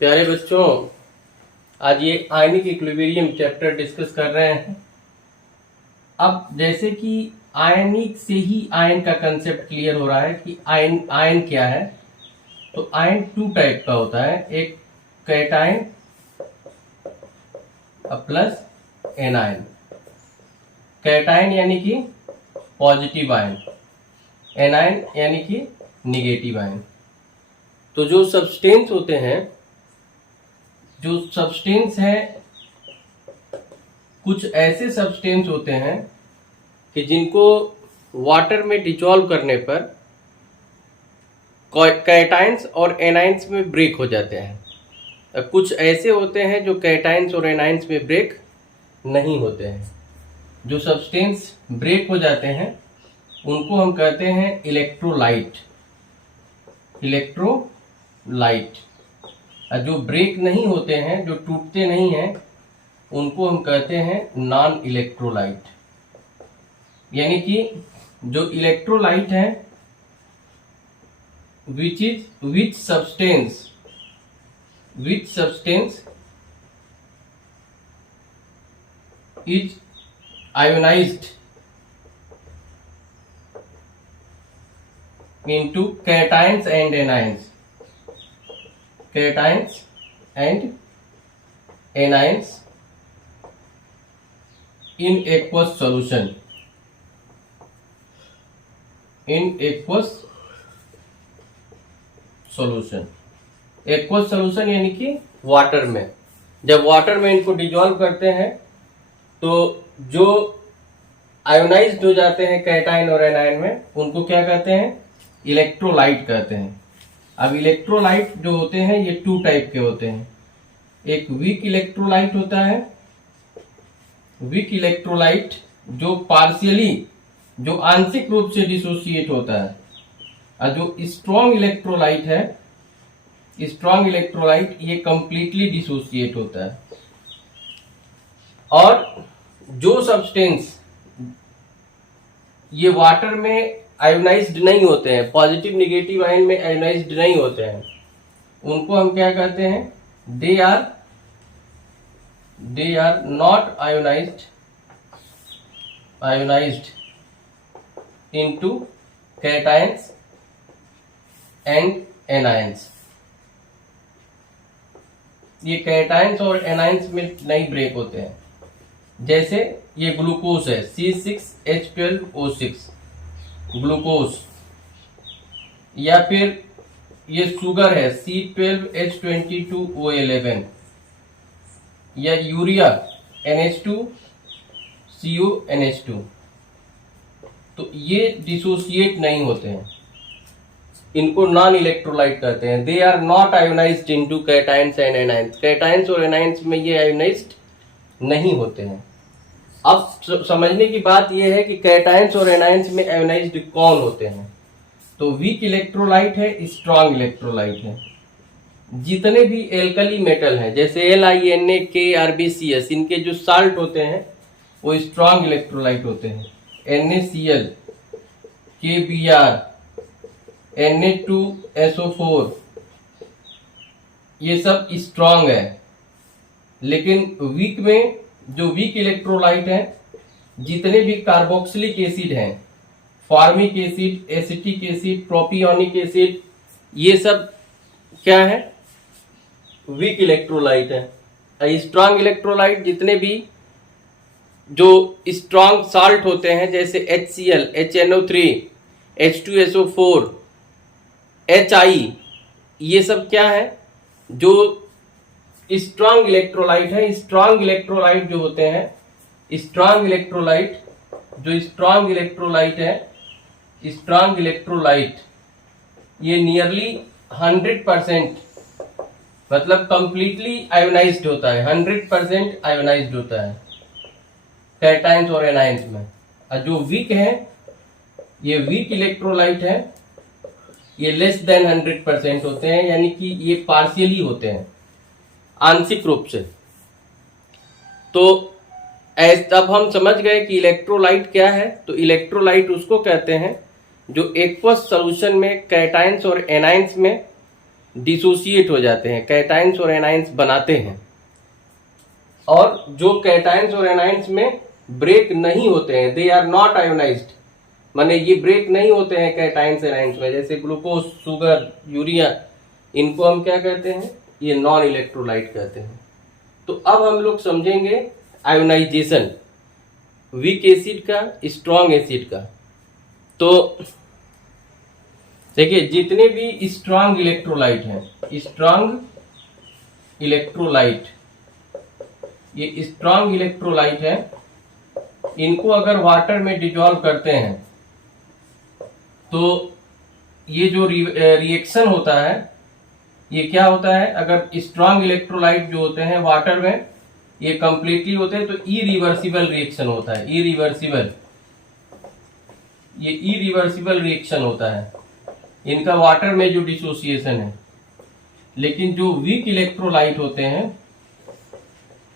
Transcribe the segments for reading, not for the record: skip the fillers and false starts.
प्यारे बच्चों, आज ये आयनिक इक्विलिब्रियम चैप्टर डिस्कस कर रहे हैं। अब जैसे कि आयनिक से ही आयन का कंसेप्ट क्लियर हो रहा है कि आयन क्या है। तो आयन टू टाइप का होता है, एक कैटायन प्लस एनायन। कैटायन यानी कि पॉजिटिव आयन, एनायन यानी कि निगेटिव आयन। तो जो सब्सटेंस होते हैं, जो सब्सटेंस है, कुछ ऐसे सब्सटेंस होते हैं कि जिनको वाटर में डिसॉल्व करने पर कैटायंस और एनायंस में ब्रेक हो जाते हैं। कुछ ऐसे होते हैं जो कैटायंस और एनायंस में ब्रेक नहीं होते हैं। जो सब्सटेंस ब्रेक हो जाते हैं उनको हम कहते हैं इलेक्ट्रोलाइट। इलेक्ट्रोलाइट। जो ब्रेक नहीं होते हैं, जो टूटते नहीं हैं, उनको हम कहते हैं नॉन इलेक्ट्रोलाइट। यानी कि जो इलेक्ट्रोलाइट है, which substance is ionized into cations and anions, in aqueous solution, aqueous solution यानी कि वाटर में। जब वाटर में इनको डिजॉल्व करते हैं तो जो आयोनाइज्ड हो जाते हैं कैटायन और एनायन में, उनको क्या कहते हैं? इलेक्ट्रोलाइट कहते हैं। अब इलेक्ट्रोलाइट जो होते हैं ये टू टाइप के होते हैं। एक वीक इलेक्ट्रोलाइट होता है, वीक इलेक्ट्रोलाइट जो पार्शियली, जो आंशिक रूप से डिसोसिएट होता है। और जो स्ट्रॉन्ग इलेक्ट्रोलाइट है, स्ट्रॉन्ग इलेक्ट्रोलाइट ये कंप्लीटली डिसोसिएट होता है। और जो सब्सटेंस ये वाटर में आयोनाइज्ड नहीं होते हैं, पॉजिटिव निगेटिव आयन में आयोनाइज्ड नहीं होते हैं, उनको हम क्या कहते हैं? They are not ionized into cations and anions. ये कैटायंस और एनायंस में नहीं ब्रेक होते हैं। जैसे ये ग्लूकोज है, C6H12O6 ग्लूकोज, या फिर ये शुगर है C12H22O11, या यूरिया NH2CONH2। तो ये डिसोसिएट नहीं होते हैं, इनको नॉन इलेक्ट्रोलाइट कहते हैं। They are not ionized into cations and anions. Cations और एनायंस में ये आयोनाइज्ड नहीं होते हैं। अब समझने की बात यह है कि कैटायंस और एनायंस में आयोनाइज्ड कौन होते हैं। तो वीक इलेक्ट्रोलाइट है, स्ट्रॉन्ग इलेक्ट्रोलाइट है। जितने भी एल्कली मेटल हैं, जैसे LiNa KRbCs, इनके जो साल्ट होते हैं वो स्ट्रॉन्ग इलेक्ट्रोलाइट होते हैं। NaCl, KBr, Na2SO4, ये सब स्ट्रॉन्ग है। लेकिन वीक में जो वीक इलेक्ट्रोलाइट है, जितने भी कार्बोक्सिलिक एसिड हैं, formic acid, acetic acid, propionic acid, ये सब क्या है? वीक इलेक्ट्रोलाइट है। स्ट्रॉन्ग इलेक्ट्रोलाइट जितने भी जो स्ट्रॉन्ग साल्ट होते हैं, जैसे HCl, HNO3, H2SO4, HI, ये सब क्या है? जो स्ट्रॉन्ग इलेक्ट्रोलाइट है। स्ट्रॉन्ग इलेक्ट्रोलाइट जो होते हैं, स्ट्रॉन्ग इलेक्ट्रोलाइट ये नियरली 100%, मतलब कंप्लीटली आयोनाइज्ड होता है। 100% आयोनाइज्ड होता है कैटायंस और एनायंस में। और जो वीक है, ये वीक इलेक्ट्रोलाइट है, ये लेस देन 100% होते हैं, यानी कि ये पार्शियली होते हैं, आंशिक रूप से। तो अब हम समझ गए कि इलेक्ट्रोलाइट क्या है। तो इलेक्ट्रोलाइट उसको कहते हैं जो एक्वस सॉल्यूशन में कैटायंस और एनायंस में डिसोसिएट हो जाते हैं, कैटाइंस और एनाइंस बनाते हैं। और जो कैटाइंस और एनाइंस में ब्रेक नहीं होते हैं, दे आर नॉट आयोनाइज्ड, माने ये ब्रेक नहीं होते हैं कैटाइंस एनाइंस में, जैसे ग्लूकोज, शुगर, यूरिया, इनको हम क्या कहते हैं, ये नॉन इलेक्ट्रोलाइट कहते हैं। तो अब हम लोग समझेंगे आयोनाइजेशन वीक एसिड का, स्ट्रॉन्ग एसिड का। तो देखिए, जितने भी स्ट्रॉन्ग इलेक्ट्रोलाइट हैं, स्ट्रॉन्ग इलेक्ट्रोलाइट, ये स्ट्रॉन्ग इलेक्ट्रोलाइट है, इनको अगर वाटर में डिजॉल्व करते हैं तो ये जो रिएक्शन होता है, ये क्या होता है, अगर स्ट्रॉन्ग इलेक्ट्रोलाइट जो होते हैं वाटर में, ये कंप्लीटली होते हैं तो इरिवर्सिबल रिएक्शन होता है, इरिवर्सिबल, ये इरिवर्सिबल रिएक्शन होता है इनका वाटर में जो डिसोसिएशन है। लेकिन जो वीक इलेक्ट्रोलाइट होते हैं,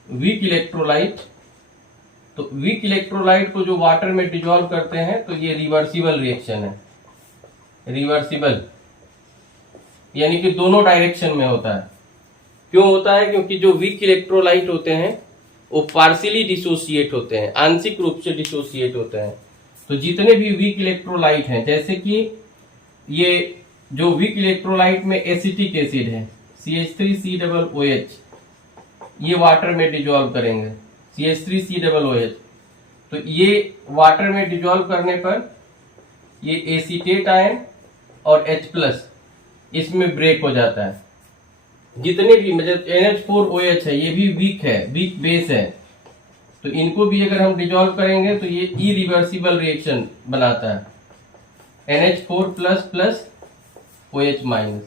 वीक इलेक्ट्रोलाइट, तो वीक इलेक्ट्रोलाइट को जो वाटर में डिजॉल्व करते हैं तो ये रिवर्सिबल रिएक्शन है, रिवर्सिबल, यानी कि दोनों डायरेक्शन में होता है। क्यों होता है, क्योंकि जो वीक इलेक्ट्रोलाइट होते हैं वो पार्शियली डिसोसिएट होते हैं, आंशिक रूप से डिसोसिएट होते हैं। तो जितने भी वीक इलेक्ट्रोलाइट हैं, जैसे कि ये जो वीक इलेक्ट्रोलाइट में एसिटिक एसिड है CH3COOH, ये वाटर में डिजॉल्व करेंगे CH3COOH, तो ये वाटर में डिजॉल्व करने पर ये एसीटेट आयन और H+ इसमें ब्रेक हो जाता है। जितने भी मतलब NH4OH है, ये भी वीक है, वीक बेस है, तो इनको भी अगर हम डिजॉल्व करेंगे तो ये इरिवर्सिबल रिएक्शन बनाता है, NH4+ OH-।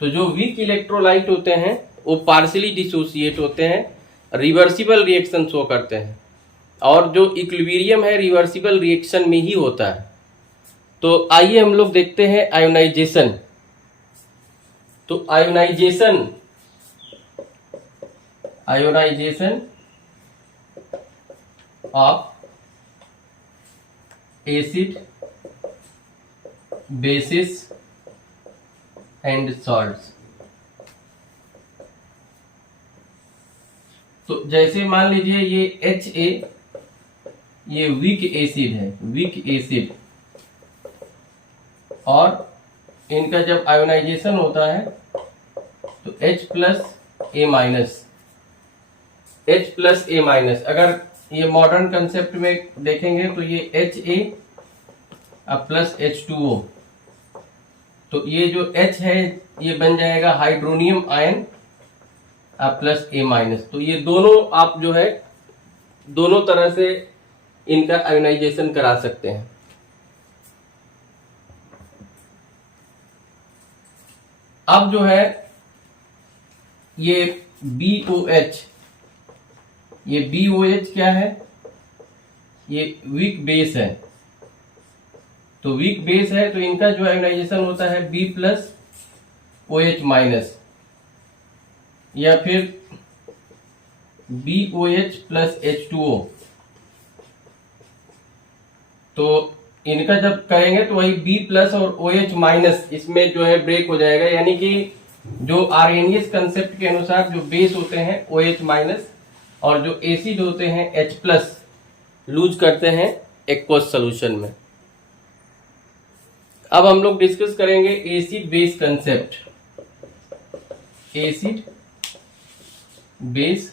तो जो वीक इलेक्ट्रोलाइट होते हैं वो पार्शियली डिसोसिएट होते हैं, रिवर्सिबल रिएक्शन शो करते हैं, और जो इक्विलिब्रियम है रिवर्सिबल रिएक्शन में ही होता है। तो आइए हम लोग देखते हैं आयोनाइजेशन। तो ionization of acid, bases and salts. तो जैसे मान लीजिए ये HA, ये वीक एसिड है, वीक एसिड, और इनका जब आयोनाइजेशन होता है तो H+A-, अगर ये मॉडर्न कंसेप्ट में देखेंगे तो ये HA प्लस H2O, तो ये जो H है ये बन जाएगा हाइड्रोनियम आयन प्लस A-। तो ये दोनों आप जो है दोनों तरह से इनका आयोनाइजेशन करा सकते हैं। अब जो है ये BOH, ये BOH क्या है, ये वीक बेस है, तो वीक बेस है तो इनका जो आयोनाइजेशन होता है B+OH-, या फिर BOH प्लस H2O। तो इनका जब करेंगे तो वही B+ और OH- इसमें जो है ब्रेक हो जाएगा, यानी कि जो आर्हेनियस कंसेप्ट के अनुसार जो बेस होते हैं OH- और जो एसिड होते हैं H+ लूज करते हैं एक्वस सॉल्यूशन में। अब हम लोग डिस्कस करेंगे acid base concept, acid base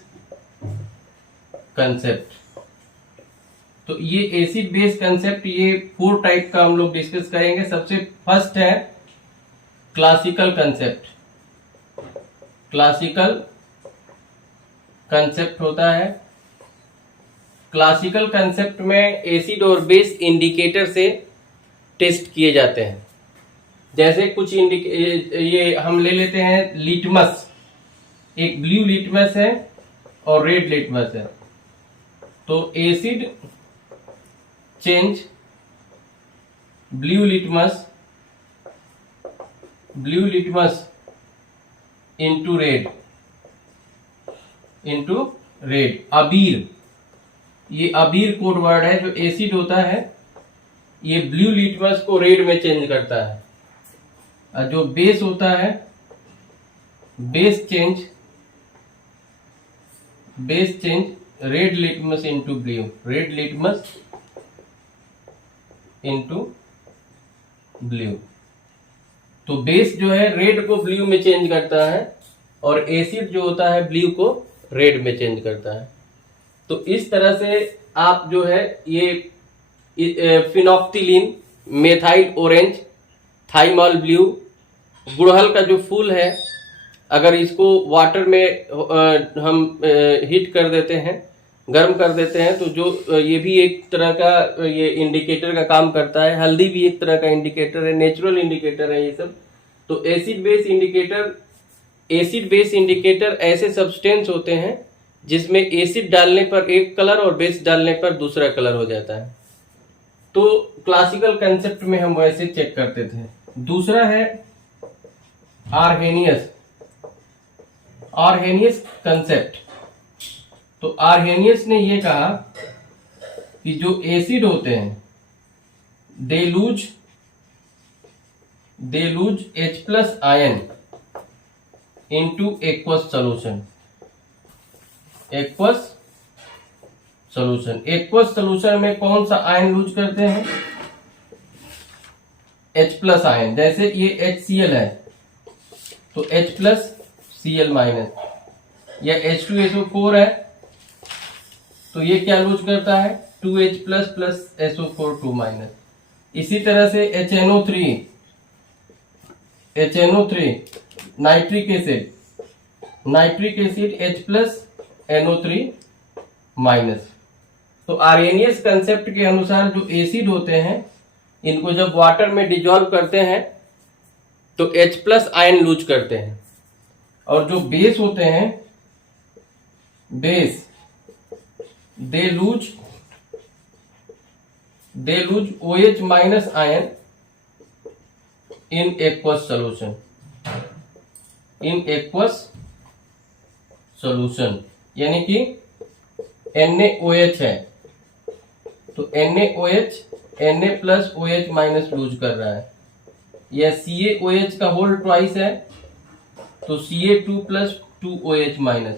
concept. तो ये एसिड बेस कंसेप्ट, ये 4 टाइप का हम लोग डिस्कस करेंगे। सबसे फर्स्ट है क्लासिकल कंसेप्ट। क्लासिकल कंसेप्ट होता है, क्लासिकल कंसेप्ट में एसिड और बेस इंडिकेटर से टेस्ट किए जाते हैं। जैसे कुछ ये हम ले लेते हैं लिटमस, एक ब्लू लिटमस है और रेड लिटमस है। तो acid change blue litmus into red, अबीर, ये अबीर कोड वर्ड है। जो एसिड होता है ये ब्लू लिटमस को रेड में चेंज करता है, और जो बेस होता है base change red litmus into blue, red litmus into blue. तो बेस जो है रेड को ब्लू में चेंज करता है और एसिड जो होता है ब्लू को रेड में चेंज करता है। तो इस तरह से आप जो है ये phenolphthalein, methyl orange, thymol blue, गुड़हल का जो फूल है, अगर इसको वाटर में हम हीट कर देते हैं, गर्म कर देते हैं, तो जो ये भी एक तरह का ये इंडिकेटर का काम करता है। हल्दी भी एक तरह का इंडिकेटर है, नेचुरल इंडिकेटर है ये सब। तो एसिड बेस इंडिकेटर ऐसे सब्सटेंस होते हैं जिसमें एसिड डालने पर एक कलर और बेस डालने पर दूसरा कलर हो जाता है। तो क्लासिकल कंसेप्ट में हम वैसे चेक करते थे। दूसरा है आर्हेनियस कंसेप्ट। तो आर्हेनियस ने ये कहा कि जो एसिड होते हैं they loose H plus ion into aqueous solution. Aqueous solution में कौन सा आयन लूज करते हैं? H plus ion. जैसे ये HCl है तो H प्लस Cl माइनस, या H2SO4 है तो ये क्या लूज करता है? 2H plus plus SO4 2 minus. इसी तरह से HNO3 nitric acid H plus NO3 minus. तो आर्हेनियस कंसेप्ट के अनुसार जो एसिड होते हैं इनको जब वाटर में डिजॉल्व करते हैं तो H प्लस आयन लूज करते हैं, और जो बेस होते हैं they lose OH minus ion in aqueous solution. यानी कि NaOH है तो NaOH Na plus OH minus lose कर रहा है, या CaOH का होल ट्वाइस है तो Ca2 प्लस 2OH माइनस।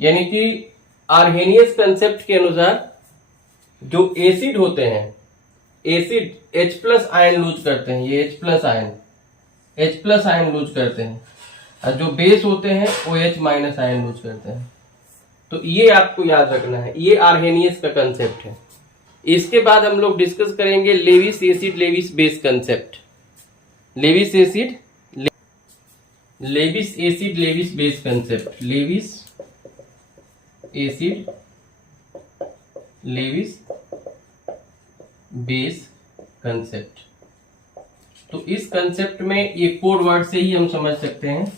यानी कि आर्हेनियस कंसेप्ट के अनुसार जो एसिड होते हैं, acid H plus ion lose करते हैं, ये H प्लस आयन लूज करते हैं, और जो बेस होते हैं OH माइनस आयन लूज करते हैं। तो ये आपको याद रखना है, ये आर्हेनियस का कंसेप्ट है। इसके बाद हम लोग डिस्कस करेंगे Lewis acid Lewis base concept. Lewis acid Lewis base concept. Lewis acid Lewis base concept. तो इस कंसेप्ट में ये कोड वर्ड से ही हम समझ सकते हैं।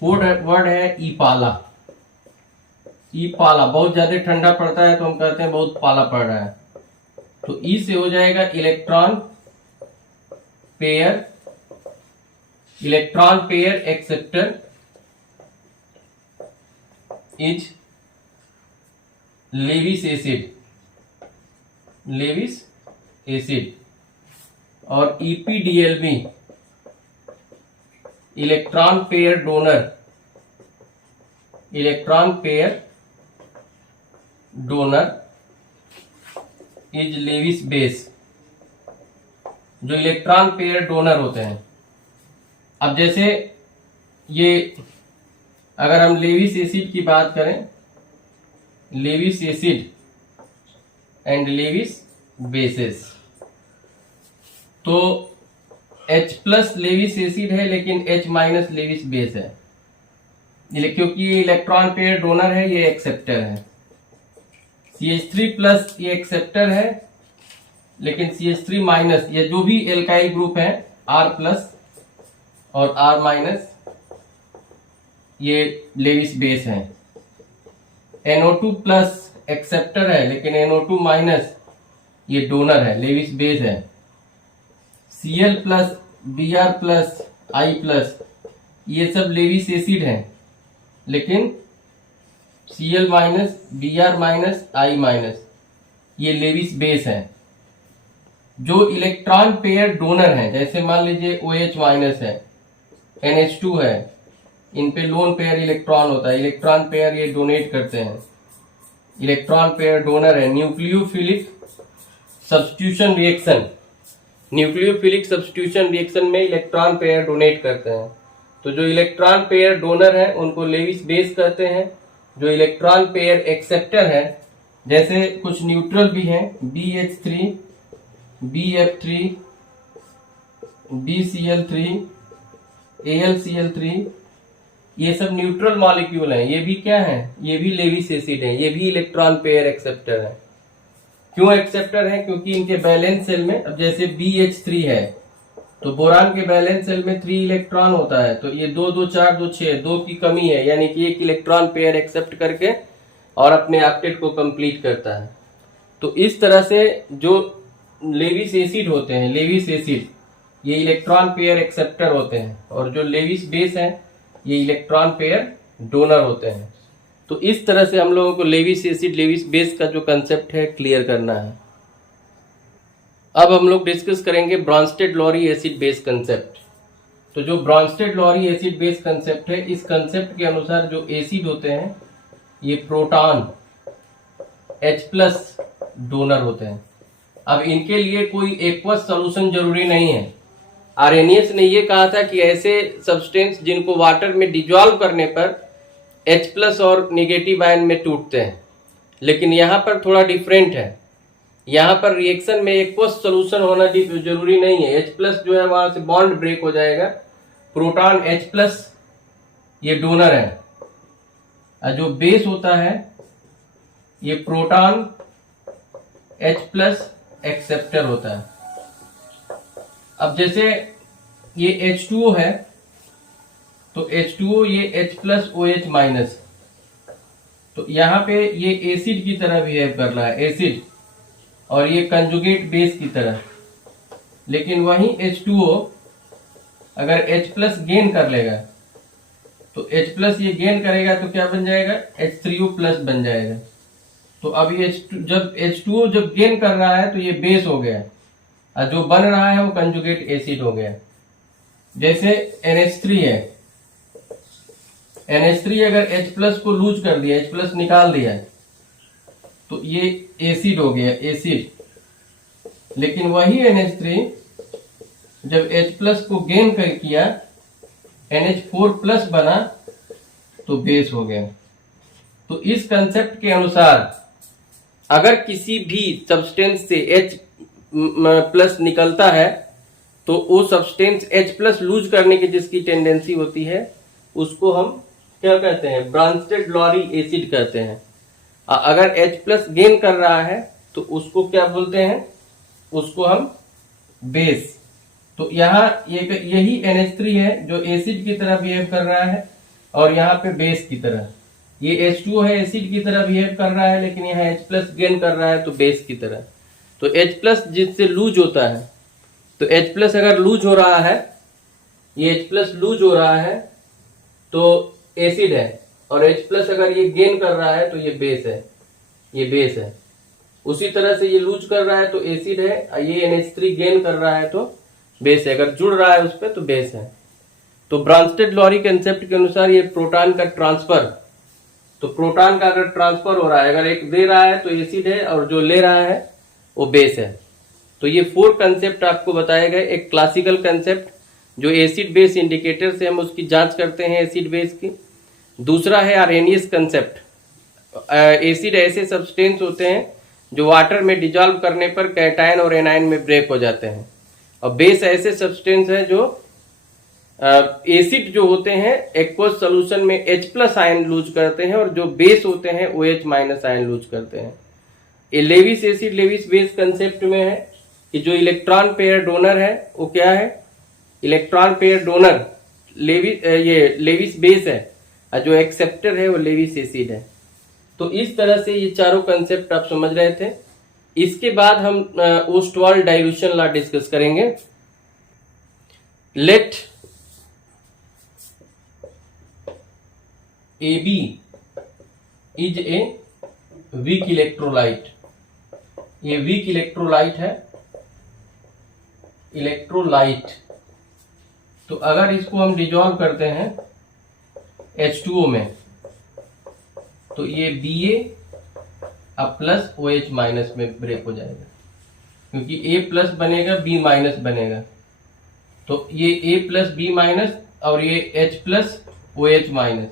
कोड वर्ड है ईपाला। ईपाला, बहुत ज्यादा ठंडा पड़ता है तो हम कहते हैं बहुत पाला पड़ रहा है, तो ई से हो जाएगा electron pair acceptor is Lewis acid. और EPDLB electron pair donor is Lewis base. जो इलेक्ट्रॉन पेयर डोनर होते हैं, अब जैसे ये अगर हम लेविस एसिड की बात करें, Lewis acid and Lewis bases, तो H प्लस लेविस एसिड है लेकिन H माइनस लेविस बेस है, क्योंकि ये इलेक्ट्रॉन पेयर डोनर है, ये एक्सेप्टर है। CH3 प्लस ये एक्सेप्टर है, लेकिन CH3 माइनस, ये जो भी एल्काइल ग्रुप है R प्लस और R माइनस, ये लेविस बेस है। NO2 प्लस एक्सेप्टर है लेकिन NO2 माइनस ये डोनर है, लेविस बेस है। Cl plus Br plus I plus ये सब लेविस एसिड है, लेकिन Cl minus Br minus I minus ये लेविस बेस है। जो इलेक्ट्रॉन पेयर डोनर है, जैसे मान लीजिए OH माइनस है, NH2 है, इन पे लोन पेयर इलेक्ट्रॉन होता है, इलेक्ट्रॉन पेयर ये डोनेट करते हैं, इलेक्ट्रॉन पेयर डोनर है। Nucleophilic substitution reaction, nucleophilic substitution reaction में इलेक्ट्रॉन पेयर डोनेट करते हैं। तो जो इलेक्ट्रॉन पेयर डोनर है उनको लेविस बेस कहते हैं। जो इलेक्ट्रॉन पेयर एक्सेप्टर है, जैसे कुछ न्यूट्रल भी हैं, BH3, BF3, BCl3, AlCl3, ये सब न्यूट्रल मॉलिक्यूल हैं। ये भी क्या है, ये भी लेविस एसिड है, ये भी इलेक्ट्रॉन पेयर एक्सेप्टर है। क्यों एक्सेप्टर है? क्योंकि इनके बैलेंस सेल में, अब जैसे BH3 है तो बोरान के बैलेंस सेल में 3 इलेक्ट्रॉन होता है, तो ये 2 2 4 2 6, 2 की कमी है, यानी कि एक इलेक्ट्रॉन पेयर एक्सेप्ट करके और अपने ऑक्टेट को कंप्लीट करता है। तो इस तरह से जो लेविस एसिड होते हैं, लेविस एसिड ये इलेक्ट्रॉन पेयर एक्सेप्टर होते हैं, और जो लेविस बेस है ये इलेक्ट्रॉन पेयर डोनर होते हैं। तो इस तरह से हम लोगों को लेविस एसिड, लेविस बेस का जो कंसेप्ट है क्लियर करना है। अब हम लोग डिस्कस करेंगे ब्रॉन्स्टेड-लॉरी एसिड बेस कंसेप्ट। तो जो ब्रॉन्स्टेड-लॉरी एसिड बेस कंसेप्ट है, इस कंसेप्ट के अनुसार जो एसिड होते हैं ये प्रोटॉन H+ डोनर होते हैं। अब इनके लिए कोई एक्वस सॉल्यूशन जरूरी नहीं है। आर्हेनियस ने ये कहा था कि ऐसे सब्सटेंस जिनको वाटर में डिजॉल्व करने पर H+ और नेगेटिव आयन में टूटते हैं, लेकिन यहाँ पर थोड़ा डिफरेंट है। यहाँ पर रिएक्शन में एक्वस सॉल्यूशन होना जरूरी नहीं है। H+ जो है वहां से बॉन्ड ब्रेक हो जाएगा। प्रोटॉन H+ ये डोनर है, और जो बेस होता है ये प्रोटॉन H+ एक्सेप्टर होता है। अब जैसे ये H2O है, तो H2O ये H+ OH-, तो यहाँ पे ये एसिड की तरह बिहेव कर रहा है, एसिड, और ये कंजुगेट बेस की तरह। लेकिन वहीं H2O अगर H+ गेन कर लेगा, तो H+ ये गेन करेगा तो क्या बन जाएगा, H3O+ बन जाएगा। तो अब ये जब H2O जब गेन कर रहा है तो ये बेस हो गया, और जो बन रहा है वो कंजुगेट एसिड हो गया। जैसे NH3 है, NH3 अगर H+ को लूज कर दिया, H+ निकाल दिया, तो ये एसिड हो गया, एसिड। लेकिन वही NH3 जब H+ को गेन कर किया, NH4+ बना, तो बेस हो गया। तो इस कंसेप्ट के अनुसार अगर किसी भी सब्सटेंस से H+ निकलता है, तो वो सब्सटेंस H+ लूज करने की जिसकी टेंडेंसी होती है उसको हम क्या कहते हैं, ब्रॉन्स्टेड-लॉरी एसिड कहते हैं। अगर H+ गेन कर रहा है तो उसको क्या बोलते हैं, उसको हम बेस। तो यहाँ यही NH3 है जो एसिड की तरह बिहेव कर रहा है, और यहाँ पे बेस की तरह। ये H2O है, एसिड की तरह बिहेव कर रहा है, लेकिन यहाँ H+ गेन कर रहा है तो बेस की तरह। तो H+ जिससे लूज होता है, तो H+ अगर लूज हो रहा है, ये H+ लूज हो रहा है तो एसिड है, और H+ अगर ये गेन कर रहा है तो ये बेस है, ये बेस है। उसी तरह से ये लूज कर रहा है तो एसिड है, ये NH3 गेन कर रहा है तो बेस है। अगर जुड़ रहा है उस पर तो बेस है। तो ब्रॉन्स्टेड-लॉरी कंसेप्ट के अनुसार ये प्रोटॉन का ट्रांसफर, तो प्रोटॉन का अगर ट्रांसफर हो रहा है, अगर एक दे रहा है तो एसिड है, और जो ले रहा है वो बेस है। तो ये 4 कंसेप्ट आपको बताए गए। एक क्लासिकल कंसेप्ट जो एसिड बेस इंडिकेटर से हम उसकी जांच करते हैं एसिड बेस की। दूसरा है आर्हेनियस कंसेप्ट। एसिड ऐसे सब्सटेंस होते हैं जो वाटर में डिजॉल्व करने पर कैटायन और एनायन में ब्रेक हो जाते हैं, और बेस ऐसे सब्सटेंस हैं जो एसिड जो होते हैं एक्वस सॉल्यूशन में H+ आयन लूज करते हैं, और जो बेस होते हैं OH- आयन लूज करते हैं। ये Lewis acid Lewis base concept में है कि जो इलेक्ट्रॉन पेयर डोनर है वो क्या है, इलेक्ट्रॉन पेयर डोनर ये लेविस बेस है, और जो एक्सेप्टर है वो लेविस एसिड है। तो इस तरह से ये चारों कंसेप्ट आप समझ रहे थे। इसके बाद हम ओस्टवाल्ड डाइल्यूशन लॉ डिस्कस करेंगे। Let AB is a weak electrolyte. ये वीक इलेक्ट्रोलाइट है, इलेक्ट्रोलाइट। तो अगर इसको हम डिजॉल्व करते हैं H2O में, तो ये Ba अब प्लस OH माइनस में ब्रेक हो जाएगा, क्योंकि A प्लस बनेगा B माइनस बनेगा, तो ये A प्लस B माइनस और ये H प्लस OH माइनस,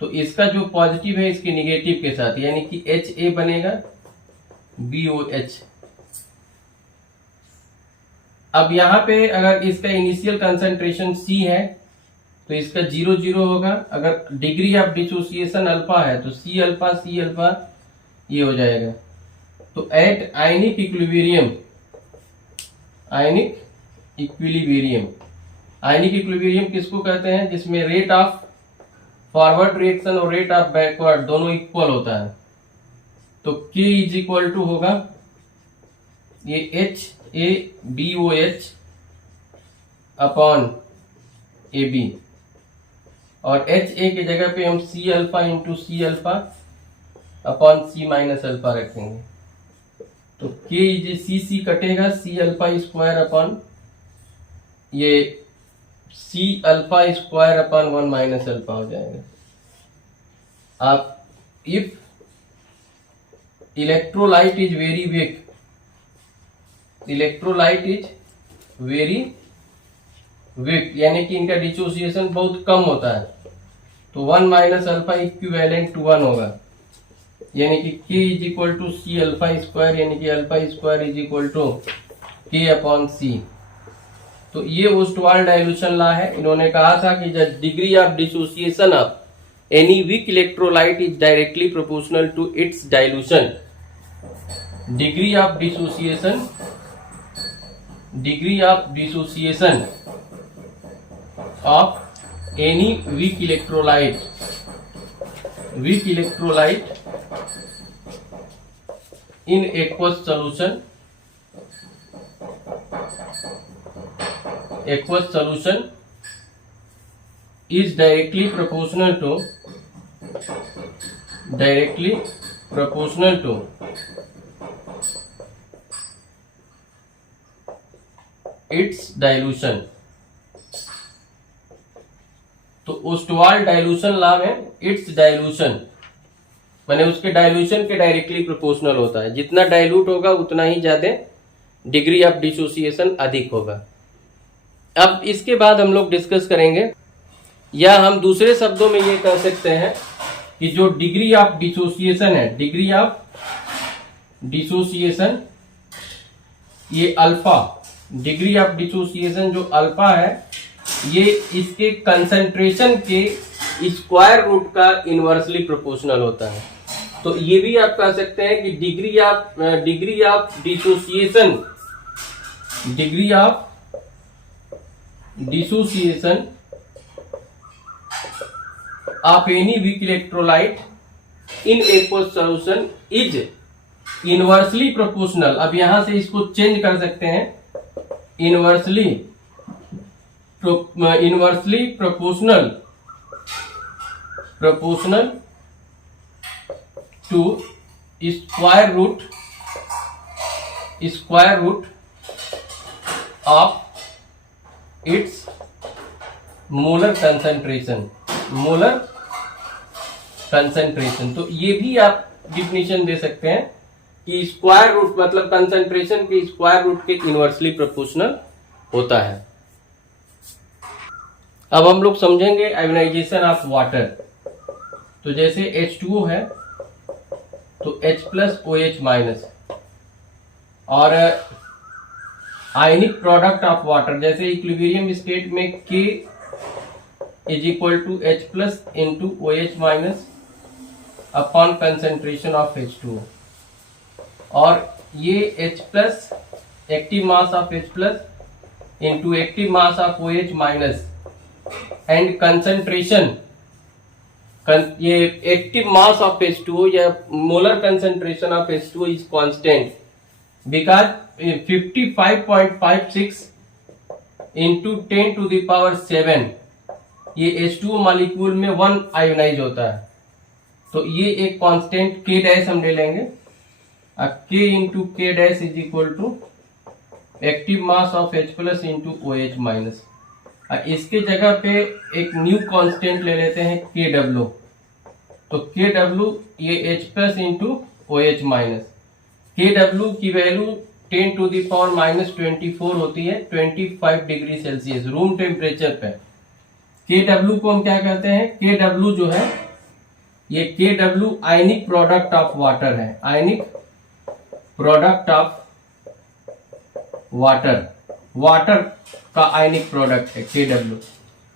तो इसका जो पॉजिटिव है इसके निगेटिव के साथ, यानी कि Ha बनेगा BOH। अब यहाँ पे अगर इसका इनिशियल कंसंट्रेशन C है तो इसका 0 होगा। अगर डिग्री ऑफ डिसोसिएशन अल्फा है तो C अल्फा ये हो जाएगा। तो at ionic equilibrium, ionic equilibrium किसको कहते हैं? जिसमें रेट ऑफ फॉरवर्ड रिएक्शन और रेट ऑफ बैकवर्ड दोनों इक्वल होता है। तो K इज इक्वल टू होगा ये HaBOH अपॉन AB, और HA की जगह पे हम C alpha into C alpha upon C minus alpha रखेंगे। तो K इज C कटेगा, C अल्फा स्क्वायर अपॉन ये C alpha square upon 1 minus alpha हो जाएगा। अब if electrolyte is very weak, electrolyte is very weak यानी कि इनका डिसोसिएशन बहुत कम होता है, तो 1 माइनस अल्फा इक्विवेलेंट टू 1 होगा, यानी कि K is equal to C alpha square, यानी कि alpha square is equal to K upon C। तो ये ओस्टवाल्ड डाइल्यूशन लॉ है। इन्होंने कहा था कि the degree of dissociation of any weak electrolyte is directly proportional to its dilution. Degree of dissociation of any weak electrolyte in aqueous solution is directly proportional to its dilution। तो Ostwald dilution law में it's dilution माने उसके dilution के directly proportional होता है। जितना dilute होगा उतना ही ज्यादा डिग्री ऑफ डिसोसिएशन अधिक होगा। अब इसके बाद हम लोग डिस्कस करेंगे, या हम दूसरे शब्दों में ये कह सकते हैं कि जो डिग्री ऑफ डिसोसिएशन है, डिग्री ऑफ डिसोसिएशन ये अल्फा, डिग्री ऑफ डिसोसिएशन जो अल्फा है ये इसके कंसंट्रेशन के स्क्वायर रूट का इनवर्सली प्रोपोर्शनल होता है। तो ये भी आप कह सकते हैं कि degree of dissociation of any weak electrolyte in aqueous solution is inversely proportional. अब यहां से इसको चेंज कर सकते हैं, inversely proportional to square root of its molar concentration. तो ये भी आप डिफिनेशन दे सकते हैं कि स्क्वायर रूट मतलब कंसंट्रेशन के स्क्वायर रूट के इनवर्सली प्रोपोर्शनल होता है। अब हम लोग समझेंगे आयोनाइजेशन ऑफ वाटर। तो जैसे H2O है तो H प्लस OH माइनस, और आयनिक प्रोडक्ट ऑफ वाटर जैसे इक्विलिब्रियम स्टेट में K is equal to H plus into OH minus upon concentration of H2O, और ये H plus active mass of H plus into active mass of OH minus and concentration, ये active mass of H2O या molar concentration of H2O is constant because 55.56 into 10 to the power 7 ये H2O molecule में 1 ionise होता है। तो ये एक constant K dash हम ले लेंगे, K into K dash is equal to active mass of H plus into OH minus. इसके जगह पे एक न्यू कांस्टेंट ले लेते हैं KW। तो KW ये H plus into OH minus. KW की value 10 to the power minus 24 होती है 25 डिग्री सेल्सियस रूम टेम्परेचर पे। KW को हम क्या कहते हैं, KW जो है ये KW ionic product of water है, ionic product of water, water का आयनिक प्रोडक्ट है KW,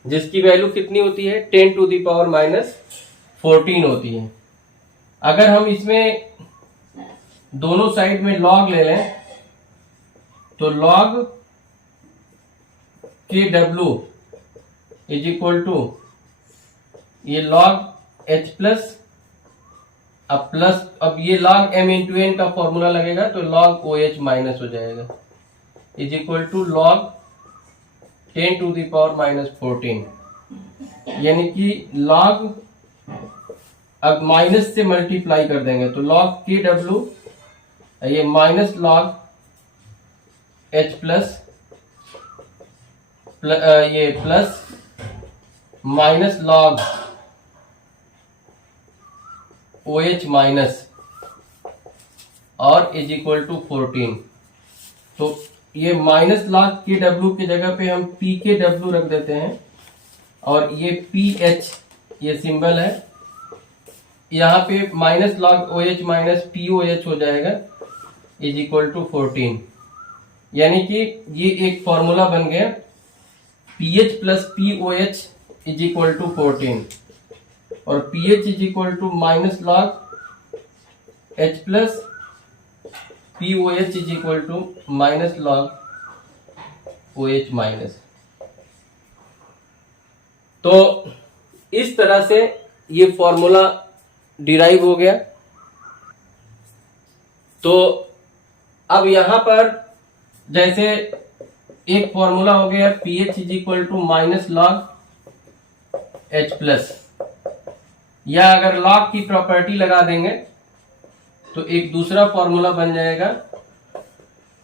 जिसकी वैल्यू कितनी होती है 10 टू द पावर माइनस 14 होती है। अगर हम इसमें दोनों साइड में लॉग ले लें तो log KW is equal to ये लॉग H प्लस अब ये लॉग M इंटू N का फॉर्मूला लगेगा तो लॉग OH माइनस हो जाएगा is equal to log 10 to the power minus 14, यानी कि लॉग अब माइनस से मल्टीप्लाई कर देंगे तो लॉग KW ये माइनस लॉग H प्लस ये plus minus log OH minus और इज इक्वल टू 14। तो ये माइनस लॉग KW की जगह पे हम PKW रख देते हैं और ये PH ये सिंबल है, यहाँ पे minus log OH minus POH हो जाएगा इज इक्वल टू 14, यानी कि ये एक फॉर्मूला बन गया PH plus POH is equal to 14 और PH is equal to minus log H plus POH is equal to minus log OH minus. तो इस तरह से ये फॉर्मूला डिराइव हो गया। तो अब यहां पर जैसे एक फॉर्मूला हो गया pH is equal to minus log H plus, या अगर लॉग की प्रॉपर्टी लगा देंगे तो एक दूसरा फॉर्मूला बन जाएगा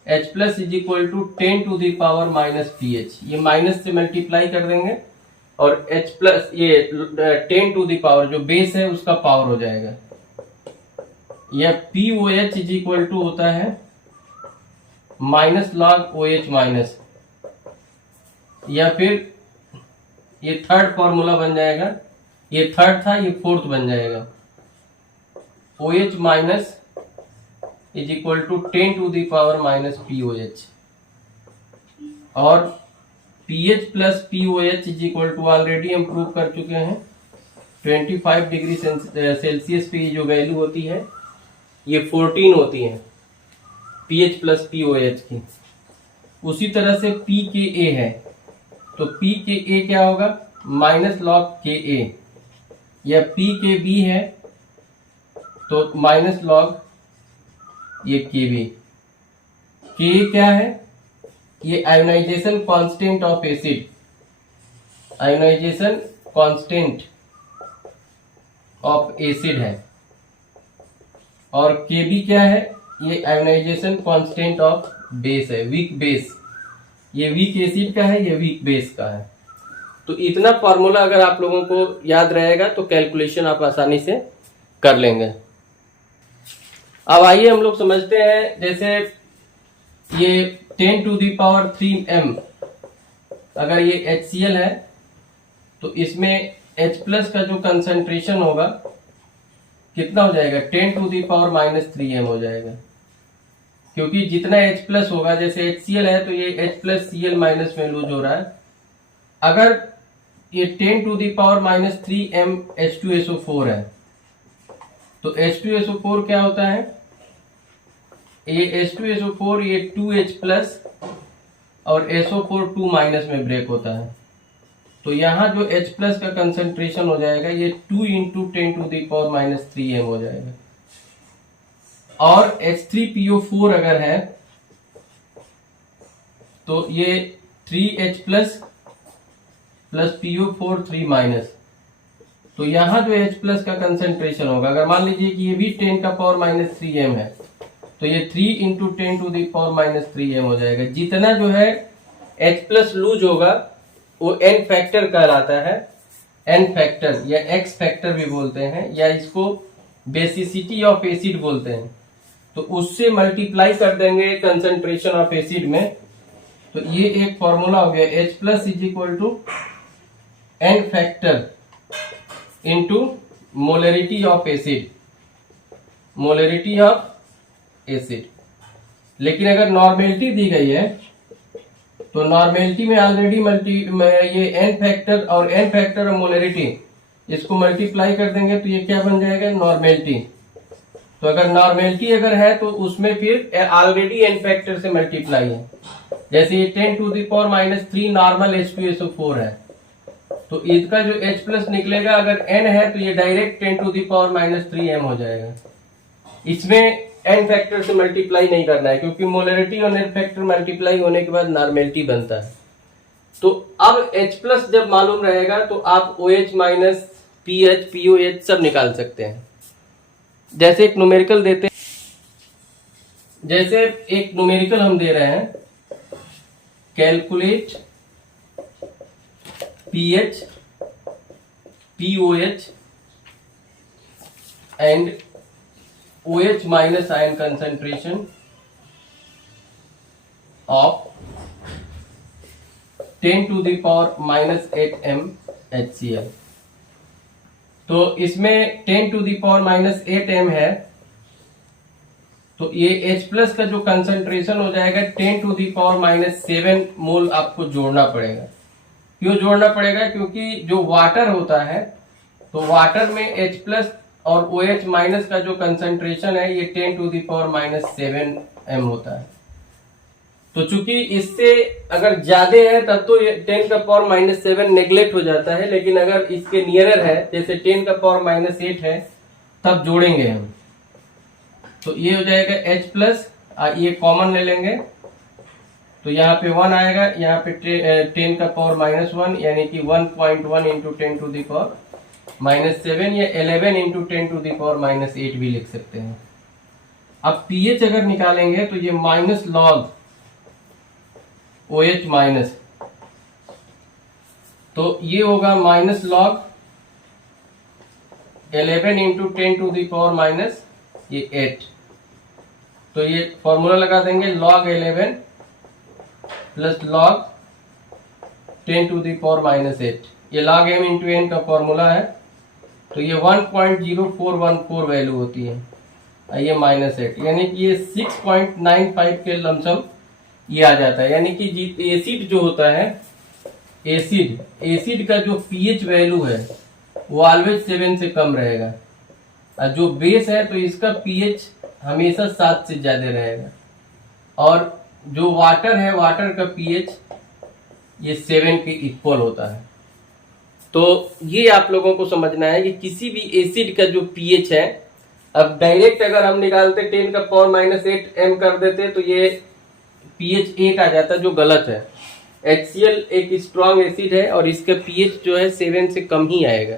H plus is equal to 10 to the power minus PH, ये माइनस से मल्टीप्लाई कर देंगे और H प्लस ये 10 टू द पावर जो बेस है उसका पावर हो जाएगा। यह POH इज इक्वल टू होता है माइनस लॉग OH माइनस, या फिर ये थर्ड फॉर्मूला बन जाएगा, ये थर्ड था ये फोर्थ बन जाएगा OH minus is equal to 10 to the power minus POH और PH plus POH is equal to already हम प्रूव कर चुके हैं 25 डिग्री सेल्सियस पे जो वैल्यू होती है ये 14 होती है PH प्लस POH की। उसी तरह से pKa है तो pKa क्या होगा माइनस लॉग Ka, या pKb है तो माइनस लॉग ये Kb। Ka क्या है, ये ionization constant of acid, ionization constant of acid है, और Kb क्या है, ये आयोनाइजेशन कांस्टेंट ऑफ बेस है, वीक बेस, ये वीक एसिड का है, ये वीक बेस का है। तो इतना फॉर्मूला अगर आप लोगों को याद रहेगा तो कैलकुलेशन आप आसानी से कर लेंगे। अब आइए हम लोग समझते हैं, जैसे ये 10 टू दी पावर 3 m अगर ये HCl है तो इसमें H प्लस का जो कंसंट्रेशन होगा कितना हो जाएगा 10 to the power minus 3m हो जाएगा, क्योंकि जितना H प्लस होगा, जैसे HCl है तो ये H प्लस Cl माइनस में लूज हो रहा है। अगर ये 10 to the power minus 3m H2SO4 है तो H2SO4 क्या होता है, ये H2SO4 ये 2H प्लस और SO4 2 माइनस में ब्रेक होता है। तो यहाँ जो H प्लस का कंसंट्रेशन हो जाएगा ये 2 into 10 to the power minus 3m हो जाएगा। और H3PO4 अगर है तो ये 3H plus plus PO4 3 minus, तो यहाँ जो H प्लस का कंसंट्रेशन होगा, अगर मान लीजिए कि ये भी 10 का पावर माइनस 3m है तो ये 3 into 10 to the power minus 3m हो जाएगा। जितना जो है H प्लस लूज होगा वो एन फैक्टर कहलाता है। एन फैक्टर या एक्स फैक्टर भी बोलते हैं, या इसको बेसिसिटी ऑफ एसिड बोलते हैं। तो उससे मल्टीप्लाई कर देंगे कंसंट्रेशन ऑफ एसिड में, तो ये एक फॉर्मूला हो गया H plus is equal to n factor into molarity of acid, molarity of acid. लेकिन अगर नॉर्मेलिटी दी गई है तो नॉर्मेलिटी में ऑलरेडी ये एन फैक्टर और मोलरिटी इसको मल्टीप्लाई कर देंगे तो ये क्या बन जाएगा, नॉर्मेलिटी। तो अगर नॉर्मेलिटी अगर है तो उसमें फिर ऑलरेडी एन फैक्टर से मल्टीप्लाई है। जैसे ये 10⁻³ नॉर्मल H2SO4 है, तो इसका जो H प्लस निकलेगा अगर n है तो ये डायरेक्ट 10⁻³ m हो जाएगा। इसमें एन फैक्टर से मल्टीप्लाई नहीं करना है, क्योंकि मोलरिटी और एन फैक्टर मल्टीप्लाई होने के बाद नॉर्मेलिटी बनता है। तो अब H प्लस जब मालूम रहेगा तो आप OH माइनस PH POH सब निकाल सकते हैं। जैसे एक न्यूमेरिकल देते हैं, जैसे एक न्यूमेरिकल हम दे रहे हैं, calculate PH POH and OH minus ion concentration of 10⁻⁻8 m HCl। तो इसमें 10⁻⁻8 m है, तो ये H प्लस का जो कंसंट्रेशन हो जाएगा 10⁻⁻7 मोल आपको जोड़ना पड़ेगा। क्यों जोड़ना पड़ेगा, क्योंकि जो वाटर होता है तो वाटर में H प्लस और OH माइनस का जो कंसंट्रेशन है ये 10⁻⁻7 m होता है। तो चूंकि इससे अगर ज्यादा है तब तो ये 10⁻⁻7 नेग्लेक्ट हो जाता है, लेकिन अगर इसके नियरर है जैसे 10⁻⁻8 है तब जोड़ेंगे हम। तो ये हो जाएगा H प्लस, ये कॉमन ले लेंगे तो यहाँ पे 1 आएगा, यहाँ पे 10⁻⁻1 यानी कि 1.1 इंटू 10⁻⁻7 या 11 इंटू 10⁻⁻8 भी लिख सकते हैं। अब pH अगर निकालेंगे तो ये माइनस लॉग OH माइनस, तो ये होगा माइनस लॉग 11 इंटू 10⁻⁻8। तो ये फॉर्मूला लगा देंगे log 11 प्लस log 10⁻⁸। ये log m इंटू n का फॉर्मूला है, तो ये 1.0414 वैल्यू होती है, ये -8 यानी कि ये 6.95 के लमसम ये आ जाता है। यानी कि एसिड जो होता है, एसिड का जो pH वैल्यू है वो ऑलवेज 7 से कम रहेगा, और जो बेस है तो इसका pH हमेशा 7 से ज्यादा रहेगा, और जो वाटर है वाटर का pH ये 7 के इक्वल होता है। तो ये आप लोगों को समझना है कि किसी भी एसिड का जो pH है, अब डायरेक्ट अगर हम निकालते 10⁻⁻8 m कर देते तो ये pH 8 आ जाता, जो गलत है। HCl एक स्ट्रॉन्ग एसिड है और इसका pH जो है 7 से कम ही आएगा।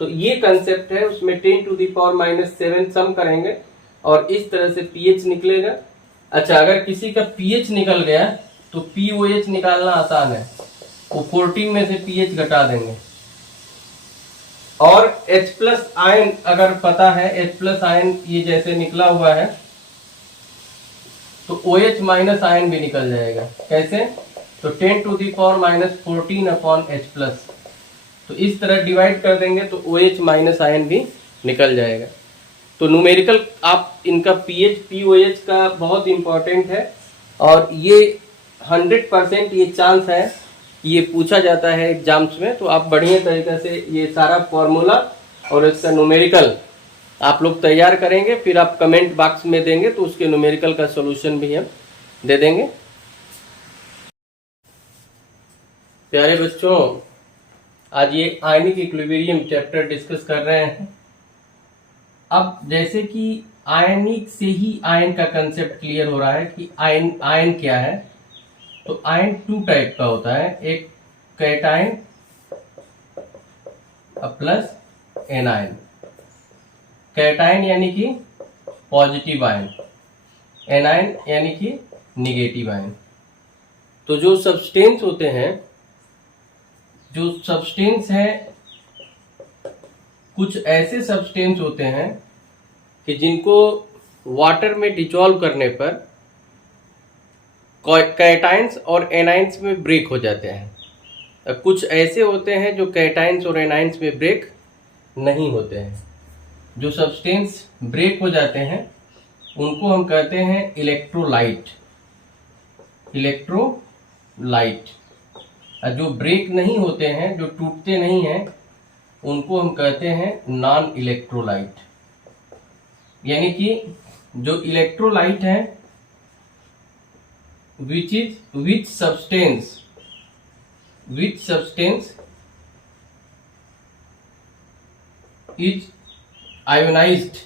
तो ये कंसेप्ट है, उसमें 10⁻⁻7 सम करेंगे और इस तरह से pH निकलेगा। अच्छा, अगर किसी का pH निकल गया तो POH निकालना आसान है, वो 14 में से pH घटा देंगे। और H प्लस आयन अगर पता है, H प्लस आयन ये जैसे निकला हुआ है तो OH माइनस आयन भी निकल जाएगा। कैसे? तो 10⁻⁻14 अपॉन H प्लस, तो इस तरह डिवाइड कर देंगे तो OH माइनस आयन भी निकल जाएगा। तो न्यूमेरिकल आप इनका pH POH का बहुत इंपॉर्टेंट है, और ये 100% ये चांस है ये पूछा जाता है एग्जाम्स में। तो आप बढ़िया तरीके से ये सारा फॉर्मूला और इसका न्यूमेरिकल आप लोग तैयार करेंगे, फिर आप कमेंट बॉक्स में देंगे तो उसके न्यूमेरिकल का सॉल्यूशन भी हम दे देंगे। प्यारे बच्चों, आज ये आयनिक इक्विलिब्रियम चैप्टर डिस्कस कर रहे हैं। अब जैसे कि आयनिक से ही आयन का कंसेप्ट क्लियर हो रहा है कि आयन क्या है, तो आयन 2 टाइप का होता है, एक कैटायन प्लस एनायन। कैटायन यानी कि पॉजिटिव आयन, एनायन यानी कि निगेटिव आयन। तो जो सब्सटेंस होते हैं जो सब्सटेंस है, कुछ ऐसे सब्सटेंस होते हैं कि जिनको वाटर में डिसॉल्व करने पर कैटाइंस और एनाइंस में ब्रेक हो जाते हैं। कुछ ऐसे होते हैं जो कैटाइंस और एनाइंस में ब्रेक नहीं होते हैं। जो सब्सटेंस ब्रेक हो जाते हैं उनको हम कहते हैं इलेक्ट्रोलाइट। इलेक्ट्रोलाइट। जो ब्रेक नहीं होते हैं, जो टूटते नहीं हैं, उनको हम कहते हैं नॉन इलेक्ट्रोलाइट। यानी कि जो इलेक्ट्रोलाइट है, which substance is ionized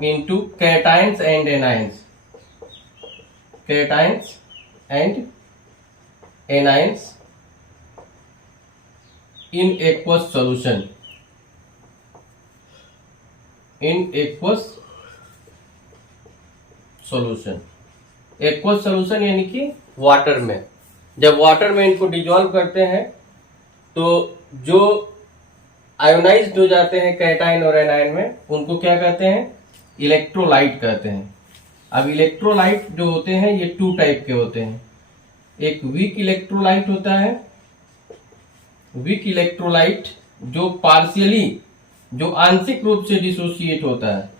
into cations and anions, in aqueous solution, aqueous solution यानी कि वाटर में। जब वाटर में इनको डिजॉल्व करते हैं तो जो आयोनाइज्ड हो जाते हैं कैटाइन और एनाइन में, उनको क्या कहते हैं? इलेक्ट्रोलाइट कहते हैं। अब इलेक्ट्रोलाइट जो होते हैं ये 2 टाइप के होते हैं। एक वीक इलेक्ट्रोलाइट होता है। वीक इलेक्ट्रोलाइट जो पार्शियली, जो आंशिक रूप से डिसोसिएट होता है।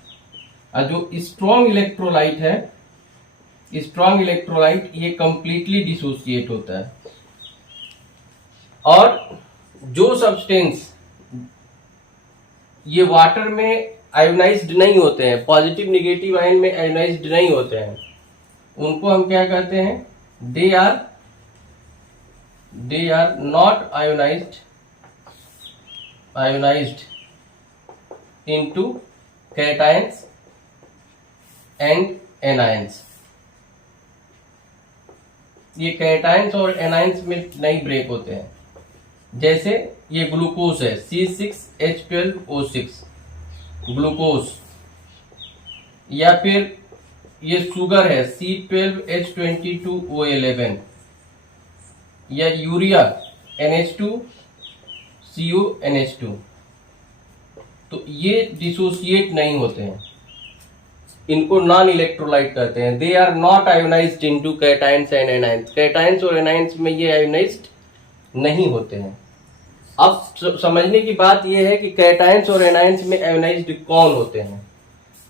और जो स्ट्रॉन्ग इलेक्ट्रोलाइट है, स्ट्रॉन्ग इलेक्ट्रोलाइट ये कंप्लीटली डिसोसिएट होता है। और जो सब्सटेंस ये वाटर में आयोनाइज्ड नहीं होते हैं, पॉजिटिव नेगेटिव आयन में आयोनाइज्ड नहीं होते हैं, उनको हम क्या कहते हैं? They are not ionized into cations and anions। ये कैटाइंस और एनाइंस में नहीं ब्रेक होते हैं। जैसे ये ग्लूकोज है C6H12O6 ग्लूकोज, या फिर ये शुगर है C12H22O11, या यूरिया NH2CONH2। तो ये डिसोसिएट नहीं होते हैं, इनको नॉन इलेक्ट्रोलाइट कहते हैं। They are not ionized into cations and anions. Cations और एनाइंस में ये आयोनाइज्ड नहीं होते हैं। अब समझने की बात यह है कि कैटाइंस और एनाइंस में आयोनाइज्ड कौन होते हैं।